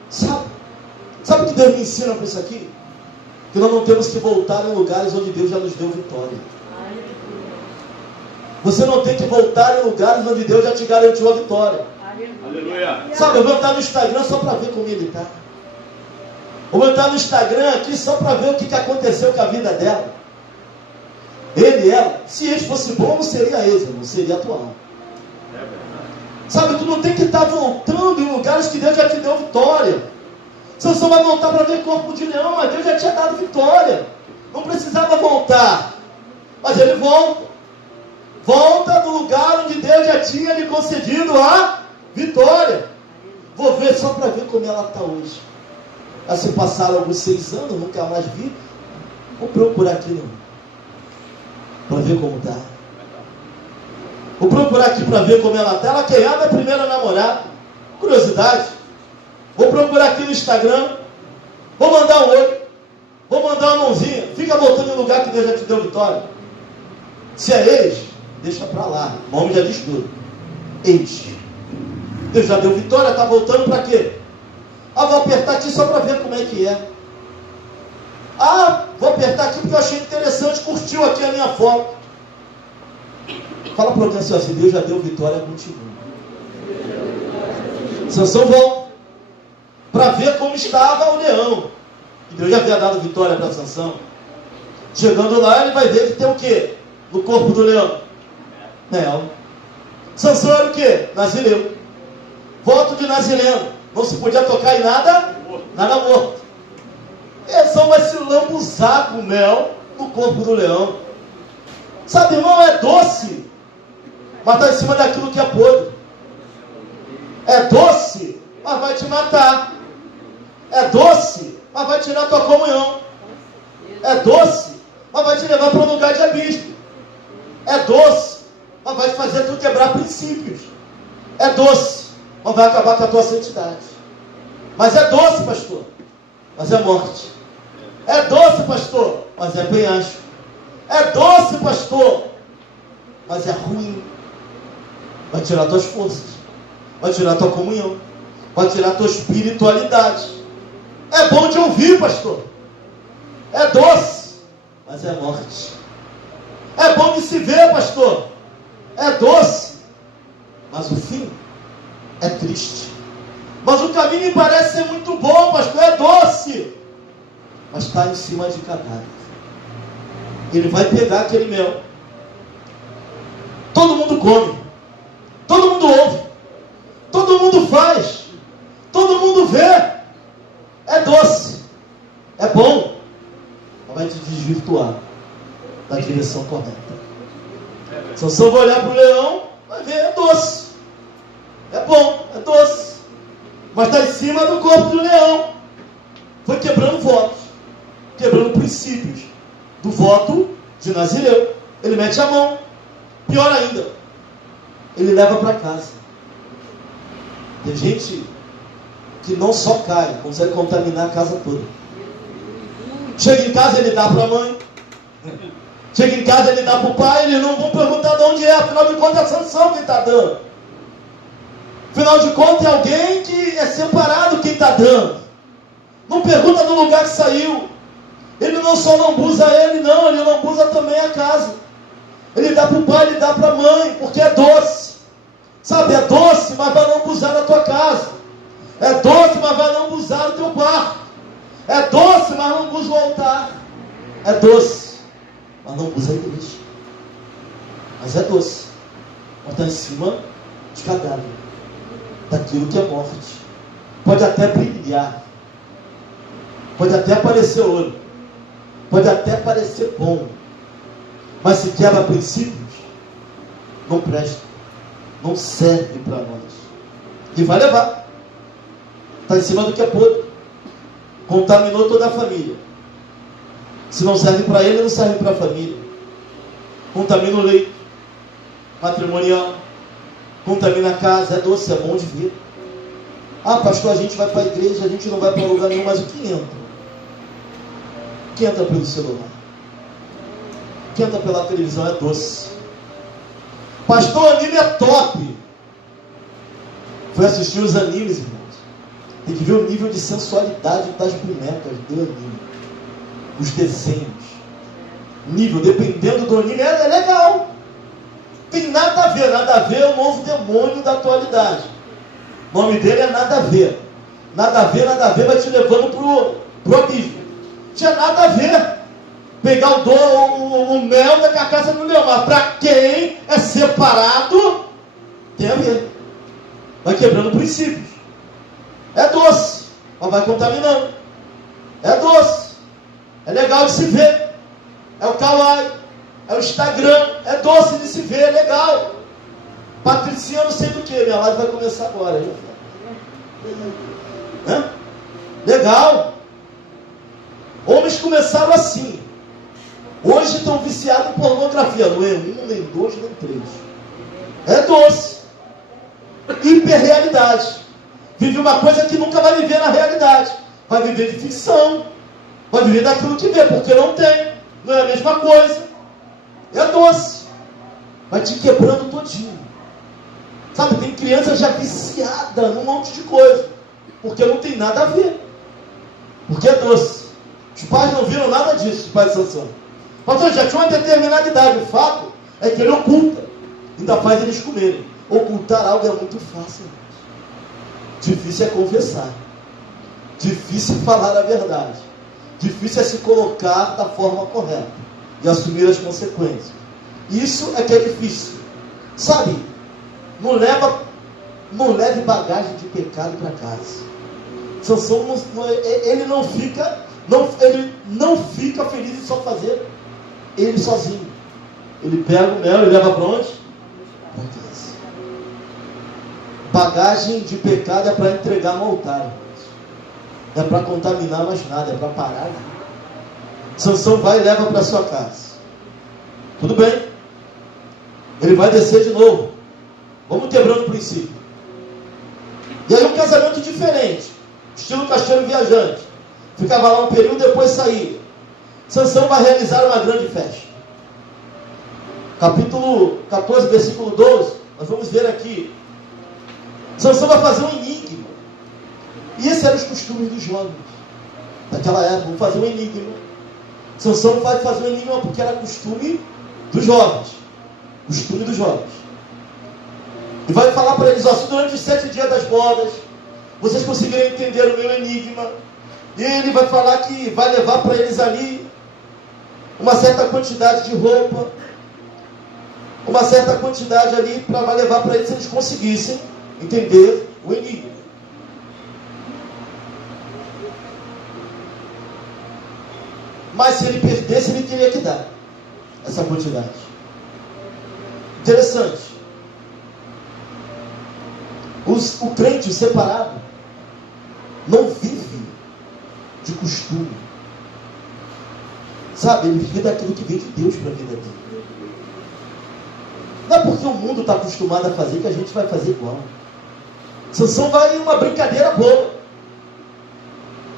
Sabe o que Deus me ensina com isso aqui? Que nós não temos que voltar em lugares onde Deus já nos deu vitória. Você não tem que voltar em lugares onde Deus já te garantiu a vitória. Aleluia. Sabe, eu vou entrar no Instagram só para ver como ele está. Eu vou entrar no Instagram aqui só para ver o que aconteceu com a vida dela. Ele e ela. Se eles fosse bom, não seria ex, não seria atual. Sabe, tu não tem que estar voltando em lugares que Deus já te deu vitória. Sansão vai voltar para ver corpo de leão, mas Deus já tinha dado vitória. Não precisava voltar. Mas ele volta. Volta no lugar onde Deus já tinha lhe concedido a vitória. Vou ver só para ver como ela está hoje. Já se passaram alguns 6 anos, nunca mais vi. Vou procurar aqui não. Para ver como está. Vou procurar aqui para ver como ela está. Ela quem é a primeira namorada. Curiosidade. Vou procurar aqui no Instagram. Vou mandar um oi. Vou mandar uma mãozinha. Fica voltando em lugar que Deus já te deu vitória. Se é ex, deixa para lá. O nome já diz tudo. Eis. Deus já deu vitória, está voltando para quê? Vou apertar aqui só para ver como é que é. Vou apertar aqui porque eu achei interessante, curtiu aqui a minha foto. Fala para alguém assim, Deus já deu vitória, continua. Sansão volta para ver como estava o leão. E Deus já havia dado vitória para Sansão. Chegando lá, ele vai ver que tem o quê? No corpo do leão? Mel. Sansão era o quê? Nazireu. Voto de nazireno. Não se podia tocar em nada morto. Sansão vai se lambuzar com mel no corpo do leão. Sabe, irmão, é doce, mas está em cima daquilo que é podre. É doce, mas vai te matar. É doce, mas vai tirar a tua comunhão. É doce, mas vai te levar para um lugar de abismo. É doce, mas vai te fazer tu quebrar princípios. É doce, mas vai acabar com a tua santidade. Mas é doce, pastor, mas é morte. É doce, pastor, mas é penhasco. É doce, pastor, mas é ruim. Vai tirar tuas forças, vai tirar tua comunhão, vai tirar tua espiritualidade. É bom de ouvir, pastor. É doce, mas é morte. É bom de se ver, pastor. É doce, mas o fim é triste. Mas o caminho me parece ser muito bom, pastor. É doce, mas está em cima de cadáver. Ele vai pegar aquele mel. Todo mundo come, todo mundo ouve, todo mundo faz, todo mundo vê. É doce, é bom, mas vai te desvirtuar da direção correta. Sansão vai olhar para o leão, vai ver, é doce, é bom, é doce, mas está em cima do corpo do leão. Foi quebrando votos, quebrando princípios do voto de Nazireu. Ele mete a mão. Pior ainda, ele leva para casa. Tem gente que não só cai, consegue contaminar a casa toda. Chega em casa, ele dá para a mãe. Chega em casa, ele dá para o pai. Eles não vão perguntar de onde é. Afinal de contas, é a Sansão quem está dando. Afinal de contas, é alguém que é separado quem está dando. Não pergunta do lugar que saiu. Ele não só lambuza ele, não, ele lambuza também a casa. Ele dá para o pai, ele dá para a mãe, porque é doce. Sabe, é doce, mas vai lambuzar a tua casa. É doce, mas vai lambuzar o teu quarto. É doce, mas lambuza o altar. É doce, mas lambuza a igreja. Mas é doce, mas está em cima de cadáver, daquilo que é morte. Pode até brilhar, pode até parecer ouro, pode até parecer bom, mas se quebra princípios, não presta, não serve para nós. E vai levar. Está em cima do que é podre. Contaminou toda a família. Se não serve para ele, não serve para a família. Contamina o leito matrimonial, contamina a casa. É doce, é bom de ver. Pastor, a gente vai para a igreja, a gente não vai para lugar nenhum, mas o que entra? O que entra pelo celular? O que entra pela televisão é doce. Pastor, o anime é top. Foi assistir os animes, irmãos. Tem que ver o nível de sensualidade das bonecas do anime. Os desenhos. Nível, dependendo do anime, é legal. Tem nada a ver. Nada a ver é o novo demônio da atualidade. O nome dele é nada a ver. Nada a ver, vai te levando pro abismo. Tinha nada a ver. Pegar o mel da carcaça do leão. Mas para quem é separado, tem a ver. Vai quebrando princípios. É doce, mas vai contaminando. É doce, é legal de se ver. É o kawaii, é o Instagram. É doce de se ver, é legal. Patricinha, eu não sei do que. Minha live vai começar agora. Legal. Homens começaram assim. Hoje estão viciados em pornografia. Não é 1, nem 2, nem 3. É doce. Hiperrealidade. Vive uma coisa que nunca vai viver na realidade. Vai viver de ficção. Vai viver daquilo que vê, porque não tem. Não é a mesma coisa. É doce. Vai te quebrando todinho. Sabe, tem criança já viciada num monte de coisa, porque não tem nada a ver, porque é doce. Os pais não viram nada disso, os pais de Sansão. Pastor, já tinha uma determinada idade. O fato é que ele oculta, ainda faz eles comerem. Ocultar algo é muito fácil. Difícil é confessar, difícil é falar a verdade, difícil é se colocar da forma correta e assumir as consequências. Isso é que é difícil. Sabe, não leve bagagem de pecado para casa. Sansão ele não fica feliz em só fazer ele sozinho. Ele pega o mel e leva para onde? Para casa. Bagagem de pecado é para entregar no altar. Não é para contaminar mais nada, é para parar. Sansão vai e leva para sua casa. Tudo bem. Ele vai descer de novo. Vamos quebrando o princípio. E aí um casamento diferente, estilo Caixeiro Viajante. Ficava lá um período, depois saía. Sansão vai realizar uma grande festa. Capítulo 14, versículo 12. Nós vamos ver aqui. Sansão vai fazer um enigma. E esses eram os costumes dos jovens daquela época. Vamos fazer um enigma. Sansão vai fazer um enigma porque era costume dos jovens. Costume dos jovens. E vai falar para eles, ó, se durante os 7 dias das bodas vocês conseguirem entender o meu enigma. E ele vai falar que vai levar para eles ali uma certa quantidade de roupa, uma certa quantidade ali, vai levar para eles se eles conseguissem entender o enigma. Mas se ele perdesse, ele teria que dar essa quantidade. Interessante. O crente separado não vive de costume. Sabe, ele vive daquilo que vem de Deus para a vida dele. Não é porque o mundo está acostumado a fazer que a gente vai fazer igual. Sansão vai em uma brincadeira boa.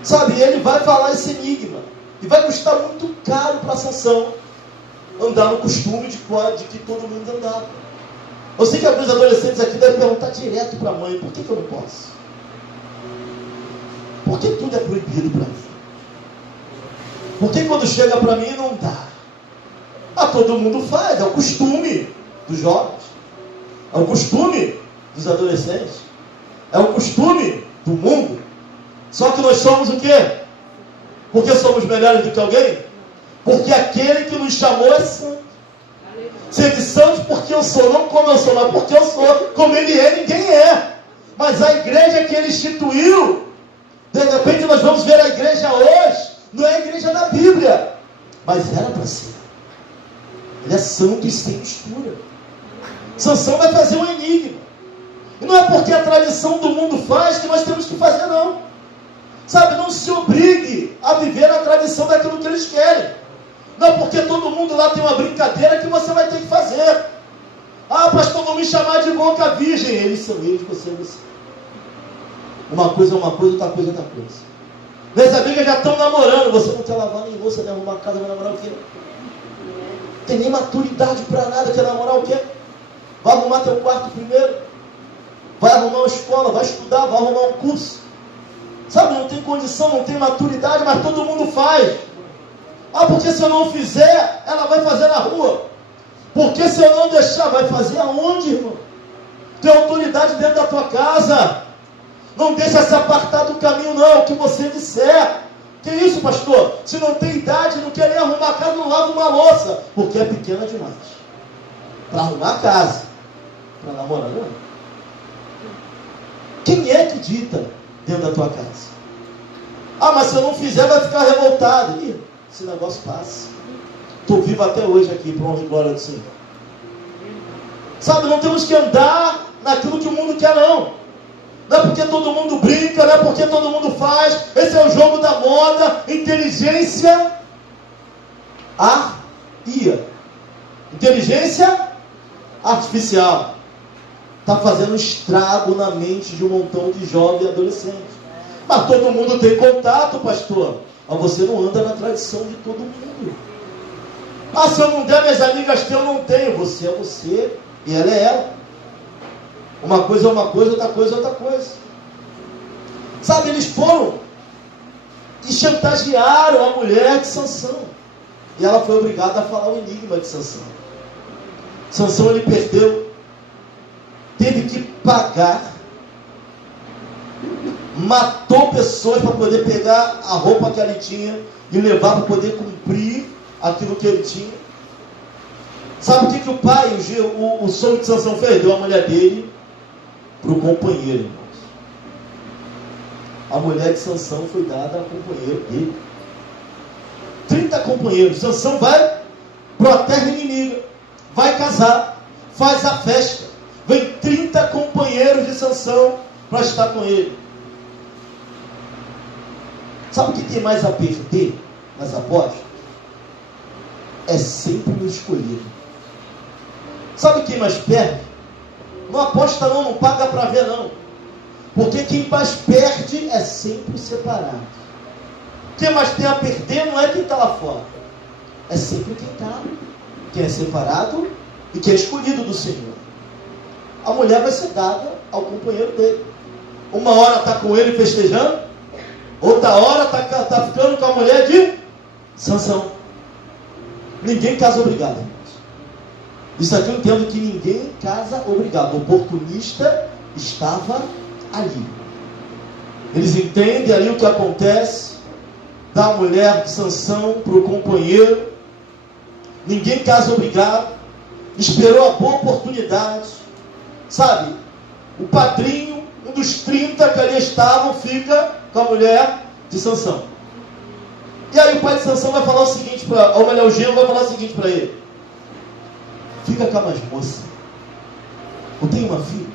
Sabe, ele vai falar esse enigma. E vai custar muito caro para Sansão andar no costume de que todo mundo andava. Eu sei que alguns adolescentes aqui devem perguntar direto para a mãe: por que eu não posso? Por que tudo é proibido para mim? Por que quando chega para mim não dá? Todo mundo faz, é o costume dos jovens, é o costume dos adolescentes, é o costume do mundo. Só que nós somos o quê? Porque somos melhores do que alguém? Porque aquele que nos chamou é santo. Sede santos porque eu sou, não como eu sou, mas porque eu sou. Como ele é, ninguém é. Mas a igreja que ele instituiu, de repente nós vamos ver a igreja hoje, não é a igreja da Bíblia, mas era para ser. Ele é santo e sem mistura. Sansão vai fazer um enigma. E não é porque a tradição do mundo faz que nós temos que fazer, não. Sabe, não se obrigue a viver a tradição daquilo que eles querem. Não é porque todo mundo lá tem uma brincadeira que você vai ter que fazer. Pastor, vão me chamar de boca virgem. Eles são eles, você é você. Uma coisa é uma coisa, outra coisa é outra coisa. Minhas amigas já estão namorando. Você não quer lavar nem louça, nem arrumar a casa, vai namorar o quê? Não tem nem maturidade para nada, quer namorar o quê? Vai arrumar teu quarto primeiro. Vai arrumar uma escola, vai estudar, vai arrumar um curso. Sabe, não tem condição, não tem maturidade, mas todo mundo faz. Porque se eu não fizer, ela vai fazer na rua. Porque se eu não deixar, vai fazer aonde, irmão? Tem autoridade dentro da tua casa. Não deixa se apartar do caminho, não, o que você disser. Que isso, pastor? Se não tem idade, não quer nem arrumar a casa, não lava uma louça. Porque é pequena demais. Para arrumar a casa. Para namorar, não. Quem é que dita dentro da tua casa? Mas se eu não fizer, vai ficar revoltado. Esse negócio passa. Estou vivo até hoje aqui, para honra e glória do Senhor. Sabe, não temos que andar naquilo que o mundo quer, não. Não é porque todo mundo brinca, não é porque todo mundo faz. Esse é o jogo da moda. Inteligência IA. Inteligência artificial. Está fazendo estrago na mente de um montão de jovens e adolescentes. Mas todo mundo tem contato, pastor. Mas você não anda na tradição de todo mundo. Se eu não der, minhas amigas têm, eu não tenho. Você é você e ela é ela. Uma coisa é uma coisa, outra coisa é outra coisa. Sabe, eles foram e chantagearam a mulher de Sansão. E ela foi obrigada a falar o enigma de Sansão. Sansão, ele perdeu, teve que pagar, matou pessoas para poder pegar a roupa que ele tinha e levar para poder cumprir aquilo que ele tinha. Sabe o que o pai, o sonho de Sansão fez? Deu a mulher dele para o companheiro, irmãos. A mulher de Sansão foi dada ao companheiro dele. 30 companheiros. Sansão vai para a terra inimiga, vai casar, faz a festa. Vem 30 companheiros de Sansão para estar com ele. Sabe o que tem mais a perder nas apostas? É sempre o escolhido. Sabe quem mais perde? Não aposta não paga para ver não. Porque quem mais perde é sempre o separado. Quem mais tem a perder não é quem está lá fora. É sempre quem está. Quem é separado e quem é escolhido do Senhor. A mulher vai ser dada ao companheiro dele. Uma hora está com ele festejando, outra hora está ficando com a mulher de Sansão. Ninguém casa obrigado, irmãos. Isso aqui eu entendo que ninguém casa obrigado. O oportunista estava ali. Eles entendem ali o que acontece, da mulher de Sansão para o companheiro. Ninguém casa obrigado. Esperou a boa oportunidade. Sabe, o padrinho, um dos 30 que ali estavam, fica com a mulher de Sansão. E aí o pai de Sansão vai falar o seguinte o genro vai falar o seguinte para ele: fica com a mais moça. Eu tenho uma filha,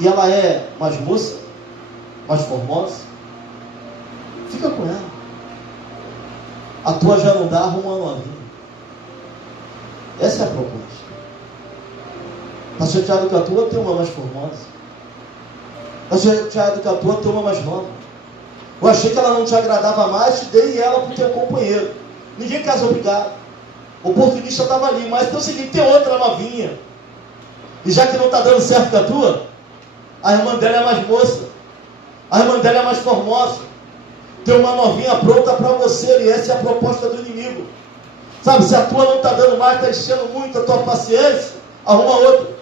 e ela é mais moça, mais formosa. Fica com ela. A tua já não dá, arruma uma novinha. Essa é a proposta. Está chateado com a tua, tem uma mais formosa. Está chateado com a tua, tem uma mais nova. Eu achei que ela não te agradava mais, te dei ela para o teu companheiro. Ninguém casa obrigado. O oportunista estava ali, mas tem o seguinte, tem outra novinha. E já que não está dando certo com a tua, a irmã dela é mais moça. A irmã dela é mais formosa. Tem uma novinha pronta para você, e essa é a proposta do inimigo. Sabe, se a tua não está dando mais, está enchendo muito a tua paciência, arruma outra.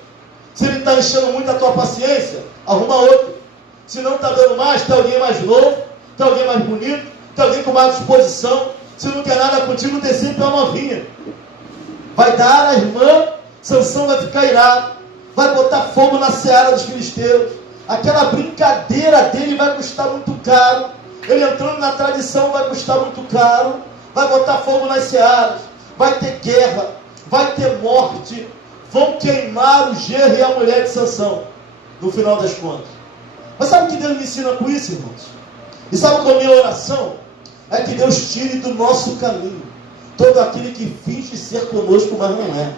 Se ele está enchendo muito a tua paciência, arruma outro. Se não está dando mais, tem alguém mais novo, tem alguém mais bonito, tem alguém com mais disposição. Se não quer nada contigo, tem sempre uma novinha. Vai dar a irmã, Sansão vai ficar irado, vai botar fogo na seara dos filisteus. Aquela brincadeira dele vai custar muito caro. Ele entrando na tradição vai custar muito caro. Vai botar fogo nas searas, vai ter guerra, vai ter morte. Vão queimar o genro e a mulher de Sansão, no final das contas. Mas sabe o que Deus me ensina com isso, irmãos? E sabe qual é a minha oração? É que Deus tire do nosso caminho todo aquele que finge ser conosco, mas não é.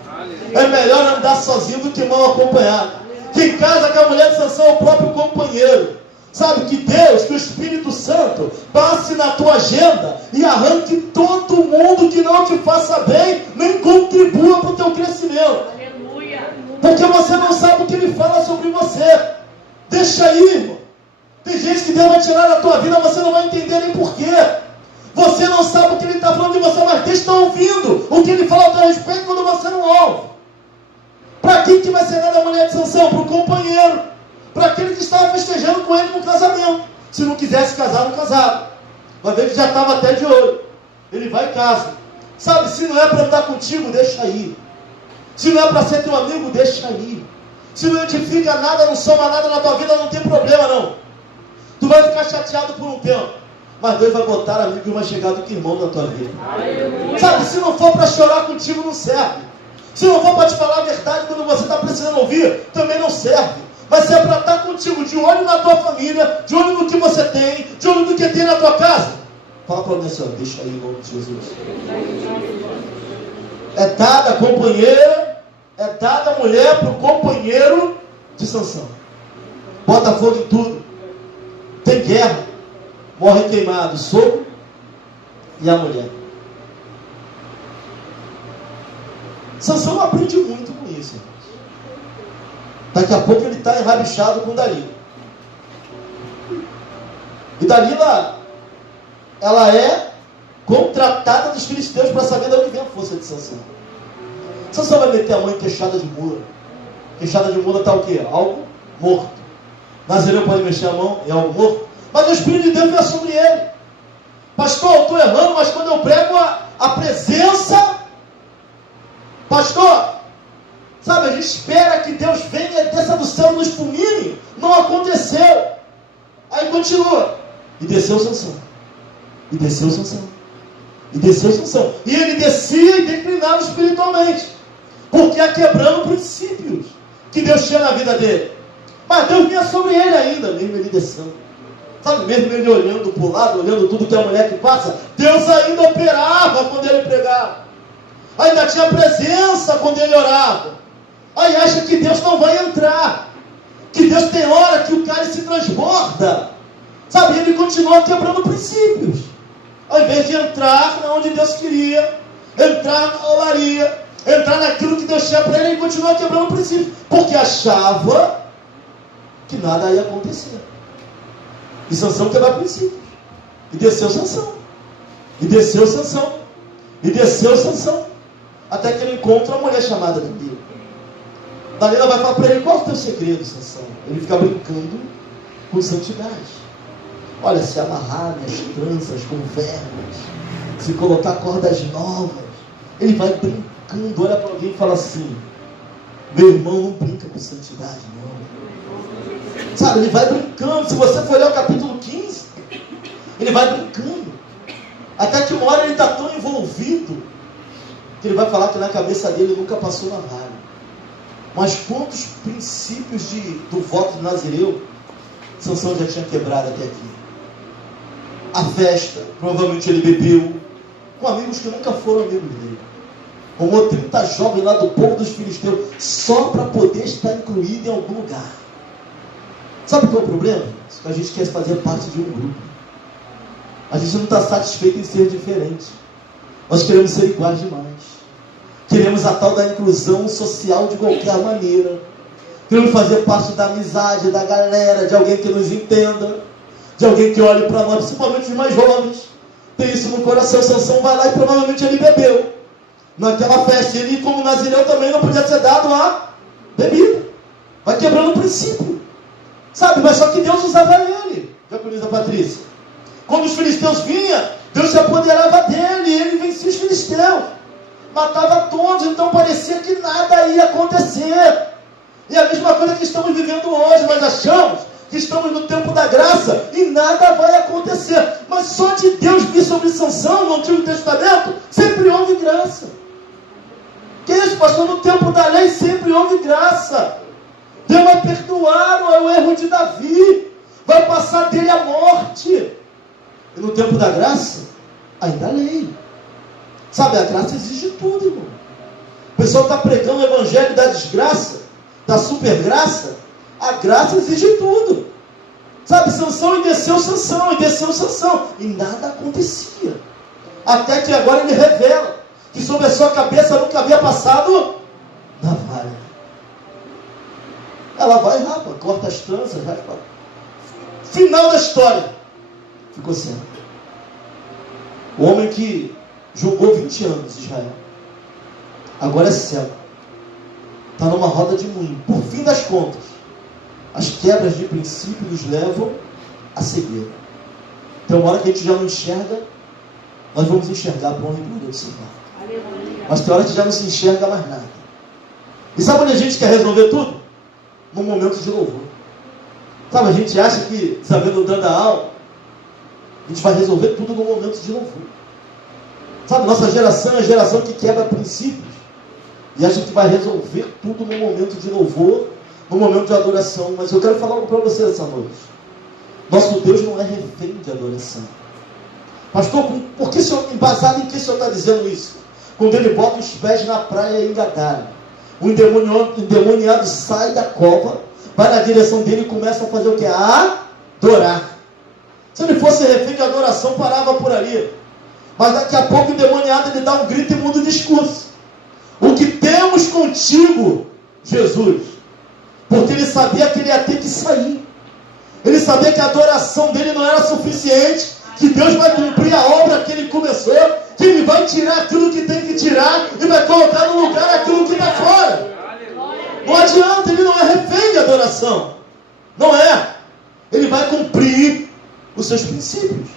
É melhor andar sozinho do que mal acompanhado. Quem casa com a mulher de Sansão é o próprio companheiro. Sabe, que Deus, que o Espírito Santo passe na tua agenda e arranque todo mundo que não te faça bem, nem contribua para o teu crescimento. Porque você não sabe o que ele fala sobre você. Deixa aí, irmão. Tem gente que Deus vai tirar da tua vida, você não vai entender nem porquê. Você não sabe o que ele está falando de você, mas Deus está ouvindo o que ele fala a teu respeito quando você não ouve. Para quem que vai ser dada a mulher de Sansão? Para o companheiro. Para aquele que estava festejando com ele no casamento. Se não quisesse casar, não casava. Vai ver que já estava até de olho. Ele vai e casa. Sabe, se não é para estar contigo, deixa aí. Se não é para ser teu amigo, deixa aí. Se não edifica nada, não soma nada na tua vida, não tem problema não. Tu vai ficar chateado por um tempo, mas Deus vai botar amigo mais chegado que irmão na tua vida. Aleluia. Sabe, se não for para chorar contigo, não serve. Se não for para te falar a verdade quando você está precisando ouvir, também não serve. Vai ser para estar contigo, de olho na tua família, de olho no que você tem, de olho no que tem na tua casa. Fala para mim, Senhor, deixa aí em nome de Jesus. É dada a companheira, é dada a mulher para o companheiro de Sansão. Bota fogo em tudo. Tem guerra, morre queimado, sogro e a mulher. Sansão aprende muito com isso, irmãos. Daqui a pouco ele está enrabixado com Dalila. E Dalila, ela é contratada dos filisteus para saber de onde vem a força de Sansão. Sansão vai meter a mão em queixada de mula. Queixada de mula está o quê? Algo morto. Nazireu pode mexer a mão em algo morto. Mas o Espírito de Deus vem sobre ele. Pastor, eu estou errando, mas quando eu prego a presença, pastor, sabe, a gente espera que Deus venha, desça do céu e nos fulmine. Não aconteceu. Aí continua. E desceu Sansão. E desceu Sansão. E desceu Sansão. E ele descia e declinava espiritualmente. Porque ia quebrando princípios que Deus tinha na vida dele. Mas Deus vinha sobre ele ainda, mesmo ele descendo. Sabe, mesmo ele olhando para o lado, olhando tudo que a mulher que passa, Deus ainda operava quando ele pregava. Ainda tinha presença quando ele orava. Aí acha que Deus não vai entrar. Que Deus tem hora que o cálice transborda. Sabe, ele continua quebrando princípios. Ao invés de entrar onde Deus queria, entrar na olaria, entrar naquilo que Deus tinha para ele, ele continua quebrando princípios. Porque achava que nada ia acontecer. E Sansão quebra princípios. E desceu Sansão. E desceu Sansão. E desceu Sansão. Até que ele encontra uma mulher chamada Dalila. Dalila vai falar para ele: qual é o teu segredo, Sansão? Ele fica brincando com santidade. Olha, se amarrar minhas tranças com vergas, se colocar cordas novas, ele vai brincando, olha para alguém e fala assim: meu irmão, não brinca com santidade, não. Sabe, ele vai brincando. Se você for ler o capítulo 15, ele vai brincando. Até que uma hora ele está tão envolvido, que ele vai falar que na cabeça dele nunca passou navalha. Mas quantos princípios do voto de Nazireu Sansão já tinha quebrado até aqui? A festa, provavelmente ele bebeu com amigos que nunca foram amigos dele. Arrumou 30 jovens lá do povo dos filisteus só para poder estar incluído em algum lugar. Sabe qual é o problema? Que a gente quer fazer parte de um grupo. A gente não está satisfeito em ser diferente. Nós queremos ser iguais demais. Queremos a tal da inclusão social de qualquer maneira. Queremos fazer parte da amizade, da galera, de alguém que nos entenda, de alguém que olhe para nós, principalmente os mais jovens. Tem isso no coração. Sansão vai lá e provavelmente ele bebeu naquela festa. Ele, como Nazireu, também não podia ser dado a bebida. Vai quebrando o princípio. Sabe, mas só que Deus usava ele. Diaconisa Patrícia. Quando os filisteus vinham, Deus se apoderava dele e ele vencia os filisteus. Matava todos, então parecia que nada ia acontecer. E a mesma coisa que estamos vivendo hoje. Nós achamos que estamos no tempo da graça e nada vai acontecer. Mas só de Deus vir sobre Sansão no Antigo Testamento, sempre houve graça. Que isso, pastor? No tempo da lei sempre houve graça. Deus vai perdoar o erro de Davi, vai passar dele a morte. E no tempo da graça, ainda a lei. Sabe, a graça exige tudo, irmão. O pessoal está pregando o evangelho da desgraça, da supergraça. A graça exige tudo. Sabe, Sansão, e desceu Sansão, e desceu Sansão, e nada acontecia. Até que agora ele revela que sobre a sua cabeça nunca havia passado navalha. Ela vai e rapa, corta as tranças, raspa. Final da história. Ficou cego. O homem que julgou 20 anos Israel, agora é cego. Está numa roda de moinho. Por fim das contas, as quebras de princípio nos levam a cegueira. Tem uma hora que a gente já não enxerga, nós vamos enxergar para honra e glória do Senhor. Mas tem hora que já não se enxerga mais nada. E sabe onde a gente quer resolver tudo? Num momento de louvor. Sabe, a gente acha que, sabendo dando a aula, a gente vai resolver tudo num momento de louvor. Sabe, nossa geração é a geração que quebra princípios e acha que vai resolver tudo num momento de louvor, num momento de adoração. Mas eu quero falar algo para você essa noite. Nosso Deus não é refém de adoração. Pastor, por que embasado em que o senhor está dizendo isso? Quando ele bota os pés na praia em Gadara, o endemoniado sai da cova, vai na direção dele e começa a fazer o quê? A adorar. Se ele fosse refém de adoração, parava por ali. Mas daqui a pouco o endemoniado ele dá um grito e muda o discurso. O que temos contigo, Jesus? Porque ele sabia que ele ia ter que sair. Ele sabia que a adoração dele não era suficiente, que Deus vai cumprir a obra que ele começou, que ele vai tirar aquilo que tem que tirar e vai colocar no lugar aquilo que está fora. Não adianta, ele não é refém de adoração. Não é. Ele vai cumprir os seus princípios.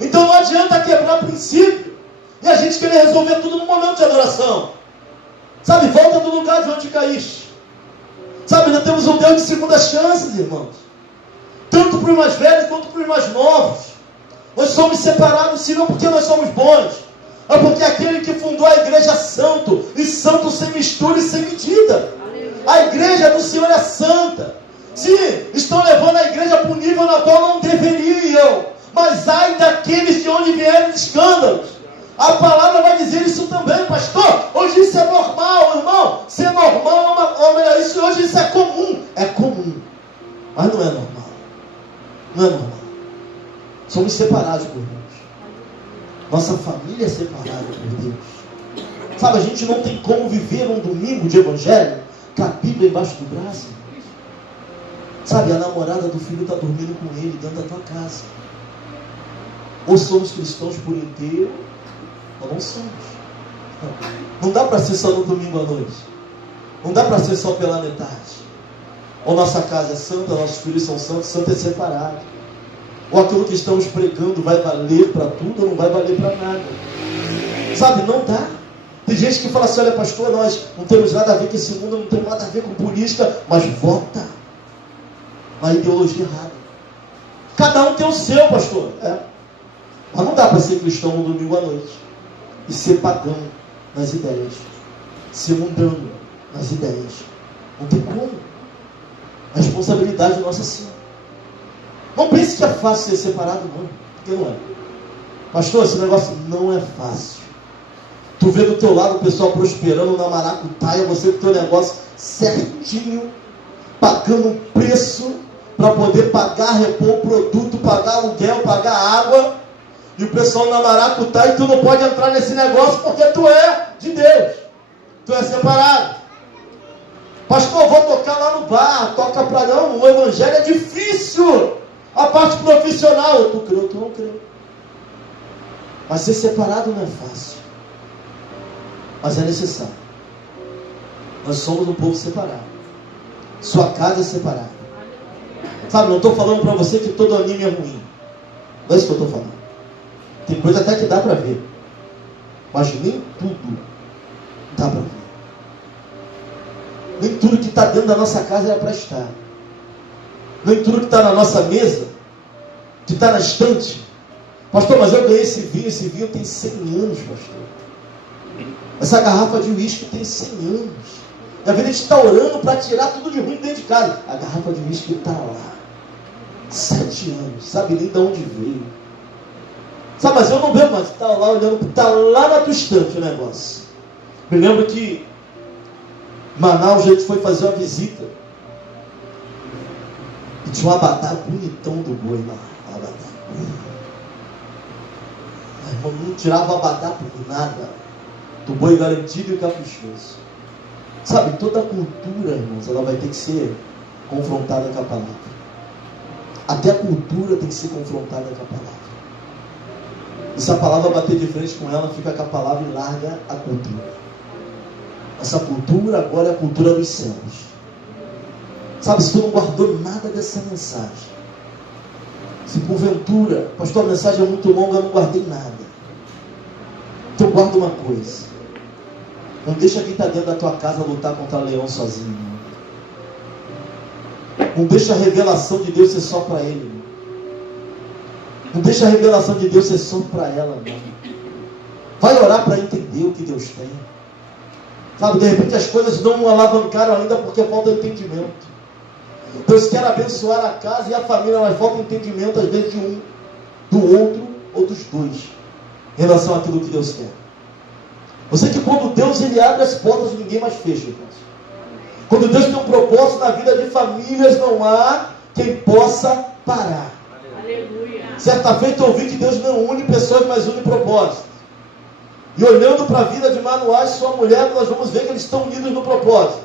Então não adianta quebrar princípio e a gente querer resolver tudo no momento de adoração. Sabe, volta do lugar de onde caíste. Sabe, nós temos um Deus de segundas chances, irmãos. Tanto para os mais velhos quanto para os mais novos. Nós somos separados, sim, não porque nós somos bons, mas porque aquele que fundou a igreja é santo, e santo sem mistura e sem medida. A igreja do Senhor é santa. Sim, estão levando a igreja para um nível na qual não deveriam, mas ai daqueles de onde vierem escândalos. A palavra vai dizer isso também, pastor. Hoje isso é normal, irmão. Ser normal é melhor isso, hoje isso é comum. É comum, mas não é normal. Não é normal. Somos separados por Deus. Nossa família é separada por Deus. Sabe, a gente não tem como viver um domingo de evangelho com a Bíblia embaixo do braço. Sabe, a namorada do filho está dormindo com ele dentro da tua casa. Ou somos cristãos por inteiro, ou não somos. Não dá para ser só no domingo à noite. Não dá para ser só pela metade. Ou nossa casa é santa, nossos filhos são santos, santo é separado. Ou aquilo que estamos pregando vai valer para tudo ou não vai valer para nada. Sabe, não dá. Tem gente que fala assim, olha pastor, nós não temos nada a ver com esse mundo, não temos nada a ver com política, mas vota na ideologia errada. Cada um tem o seu, pastor. Mas não dá para ser cristão no domingo à noite e ser pagão nas ideias, ser mundano nas ideias. Não tem como. A responsabilidade nossa sim. Não pense que é fácil ser separado, não. Porque não é. Pastor, esse negócio não é fácil. Tu vê do teu lado o pessoal prosperando na maracutaia, você com o teu negócio certinho, pagando um preço para poder pagar, repor o produto, pagar aluguel, pagar água, e o pessoal na maracutaia, e tu não pode entrar nesse negócio porque tu é de Deus. Tu é separado. Pastor, vou tocar lá no bar, toca para não, o evangelho é difícil. A parte profissional, tu crê, tu não crê. Mas ser separado não é fácil. Mas é necessário. Nós somos um povo separado. Sua casa é separada. Sabe, não estou falando para você que todo anime é ruim. Não é isso que eu estou falando. Tem coisa até que dá para ver. Mas nem tudo dá para ver. Nem tudo que está dentro da nossa casa é para estar. Nem tudo que está na nossa mesa, que está na estante. Pastor, mas eu ganhei esse vinho tem 100 anos, pastor. Essa garrafa de uísque tem 100 anos. E a gente está orando para tirar tudo de ruim dentro de casa. A garrafa de uísque está lá. 7 anos, sabe nem de onde veio. Sabe, mas eu não bebo, mas está lá olhando, está lá na tua estante o negócio. Me lembro que em Manaus a gente foi fazer uma visita. E tinha um abadá bonitão do boi lá. Abadá. Irmão, não tirava abadá por nada. Do boi garantido e caprichoso. Sabe, toda a cultura, irmãos, ela vai ter que ser confrontada com a palavra. Até a cultura tem que ser confrontada com a palavra. E se a palavra bater de frente com ela, fica com a palavra e larga a cultura. Essa cultura agora é a cultura dos céus. Sabe, se tu não guardou nada dessa mensagem, se porventura, pastor, a mensagem é muito longa, eu não guardei nada. Então guarda uma coisa. Não deixa quem está dentro da tua casa lutar contra o leão sozinho. Não deixa a revelação de Deus ser só para ele. Não deixa a revelação de Deus ser só para ela, não. Vai orar para entender o que Deus tem. Sabe, de repente as coisas não alavancaram ainda porque falta entendimento. Deus quer abençoar a casa e a família, mas falta entendimento às vezes de um, do outro ou dos dois, em relação àquilo que Deus quer. Você que quando Deus ele abre as portas, ninguém mais fecha, irmãos. Quando Deus tem um propósito na vida de famílias, não há quem possa parar. Aleluia. Certa feita eu ouvi que Deus não une pessoas, mas une propósitos. E olhando para a vida de Manoá e sua mulher, nós vamos ver que eles estão unidos no propósito.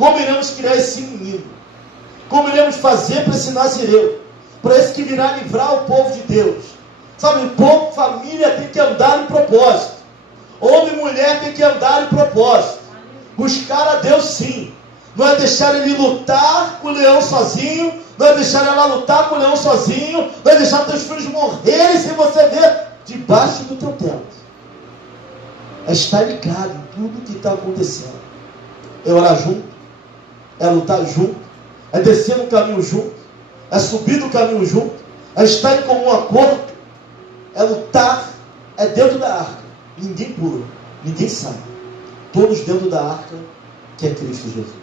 Como iremos criar esse menino? Como iremos fazer para esse nazireu? Para esse que virá livrar o povo de Deus. Sabe, o povo, família tem que andar em propósito. Homem e mulher tem que andar em propósito. Buscar a Deus sim. Não é deixar ele lutar com o leão sozinho. Não é deixar ela lutar com o leão sozinho. Não é deixar teus filhos morrerem sem você ver debaixo do teu teto. É estar ligado em tudo que está acontecendo. É orar junto. É lutar junto. É descer no caminho junto. É subir no caminho junto. É estar em comum acordo. É lutar. É dentro da arca. Ninguém pula. Ninguém sai. Todos dentro da arca, que é Cristo Jesus.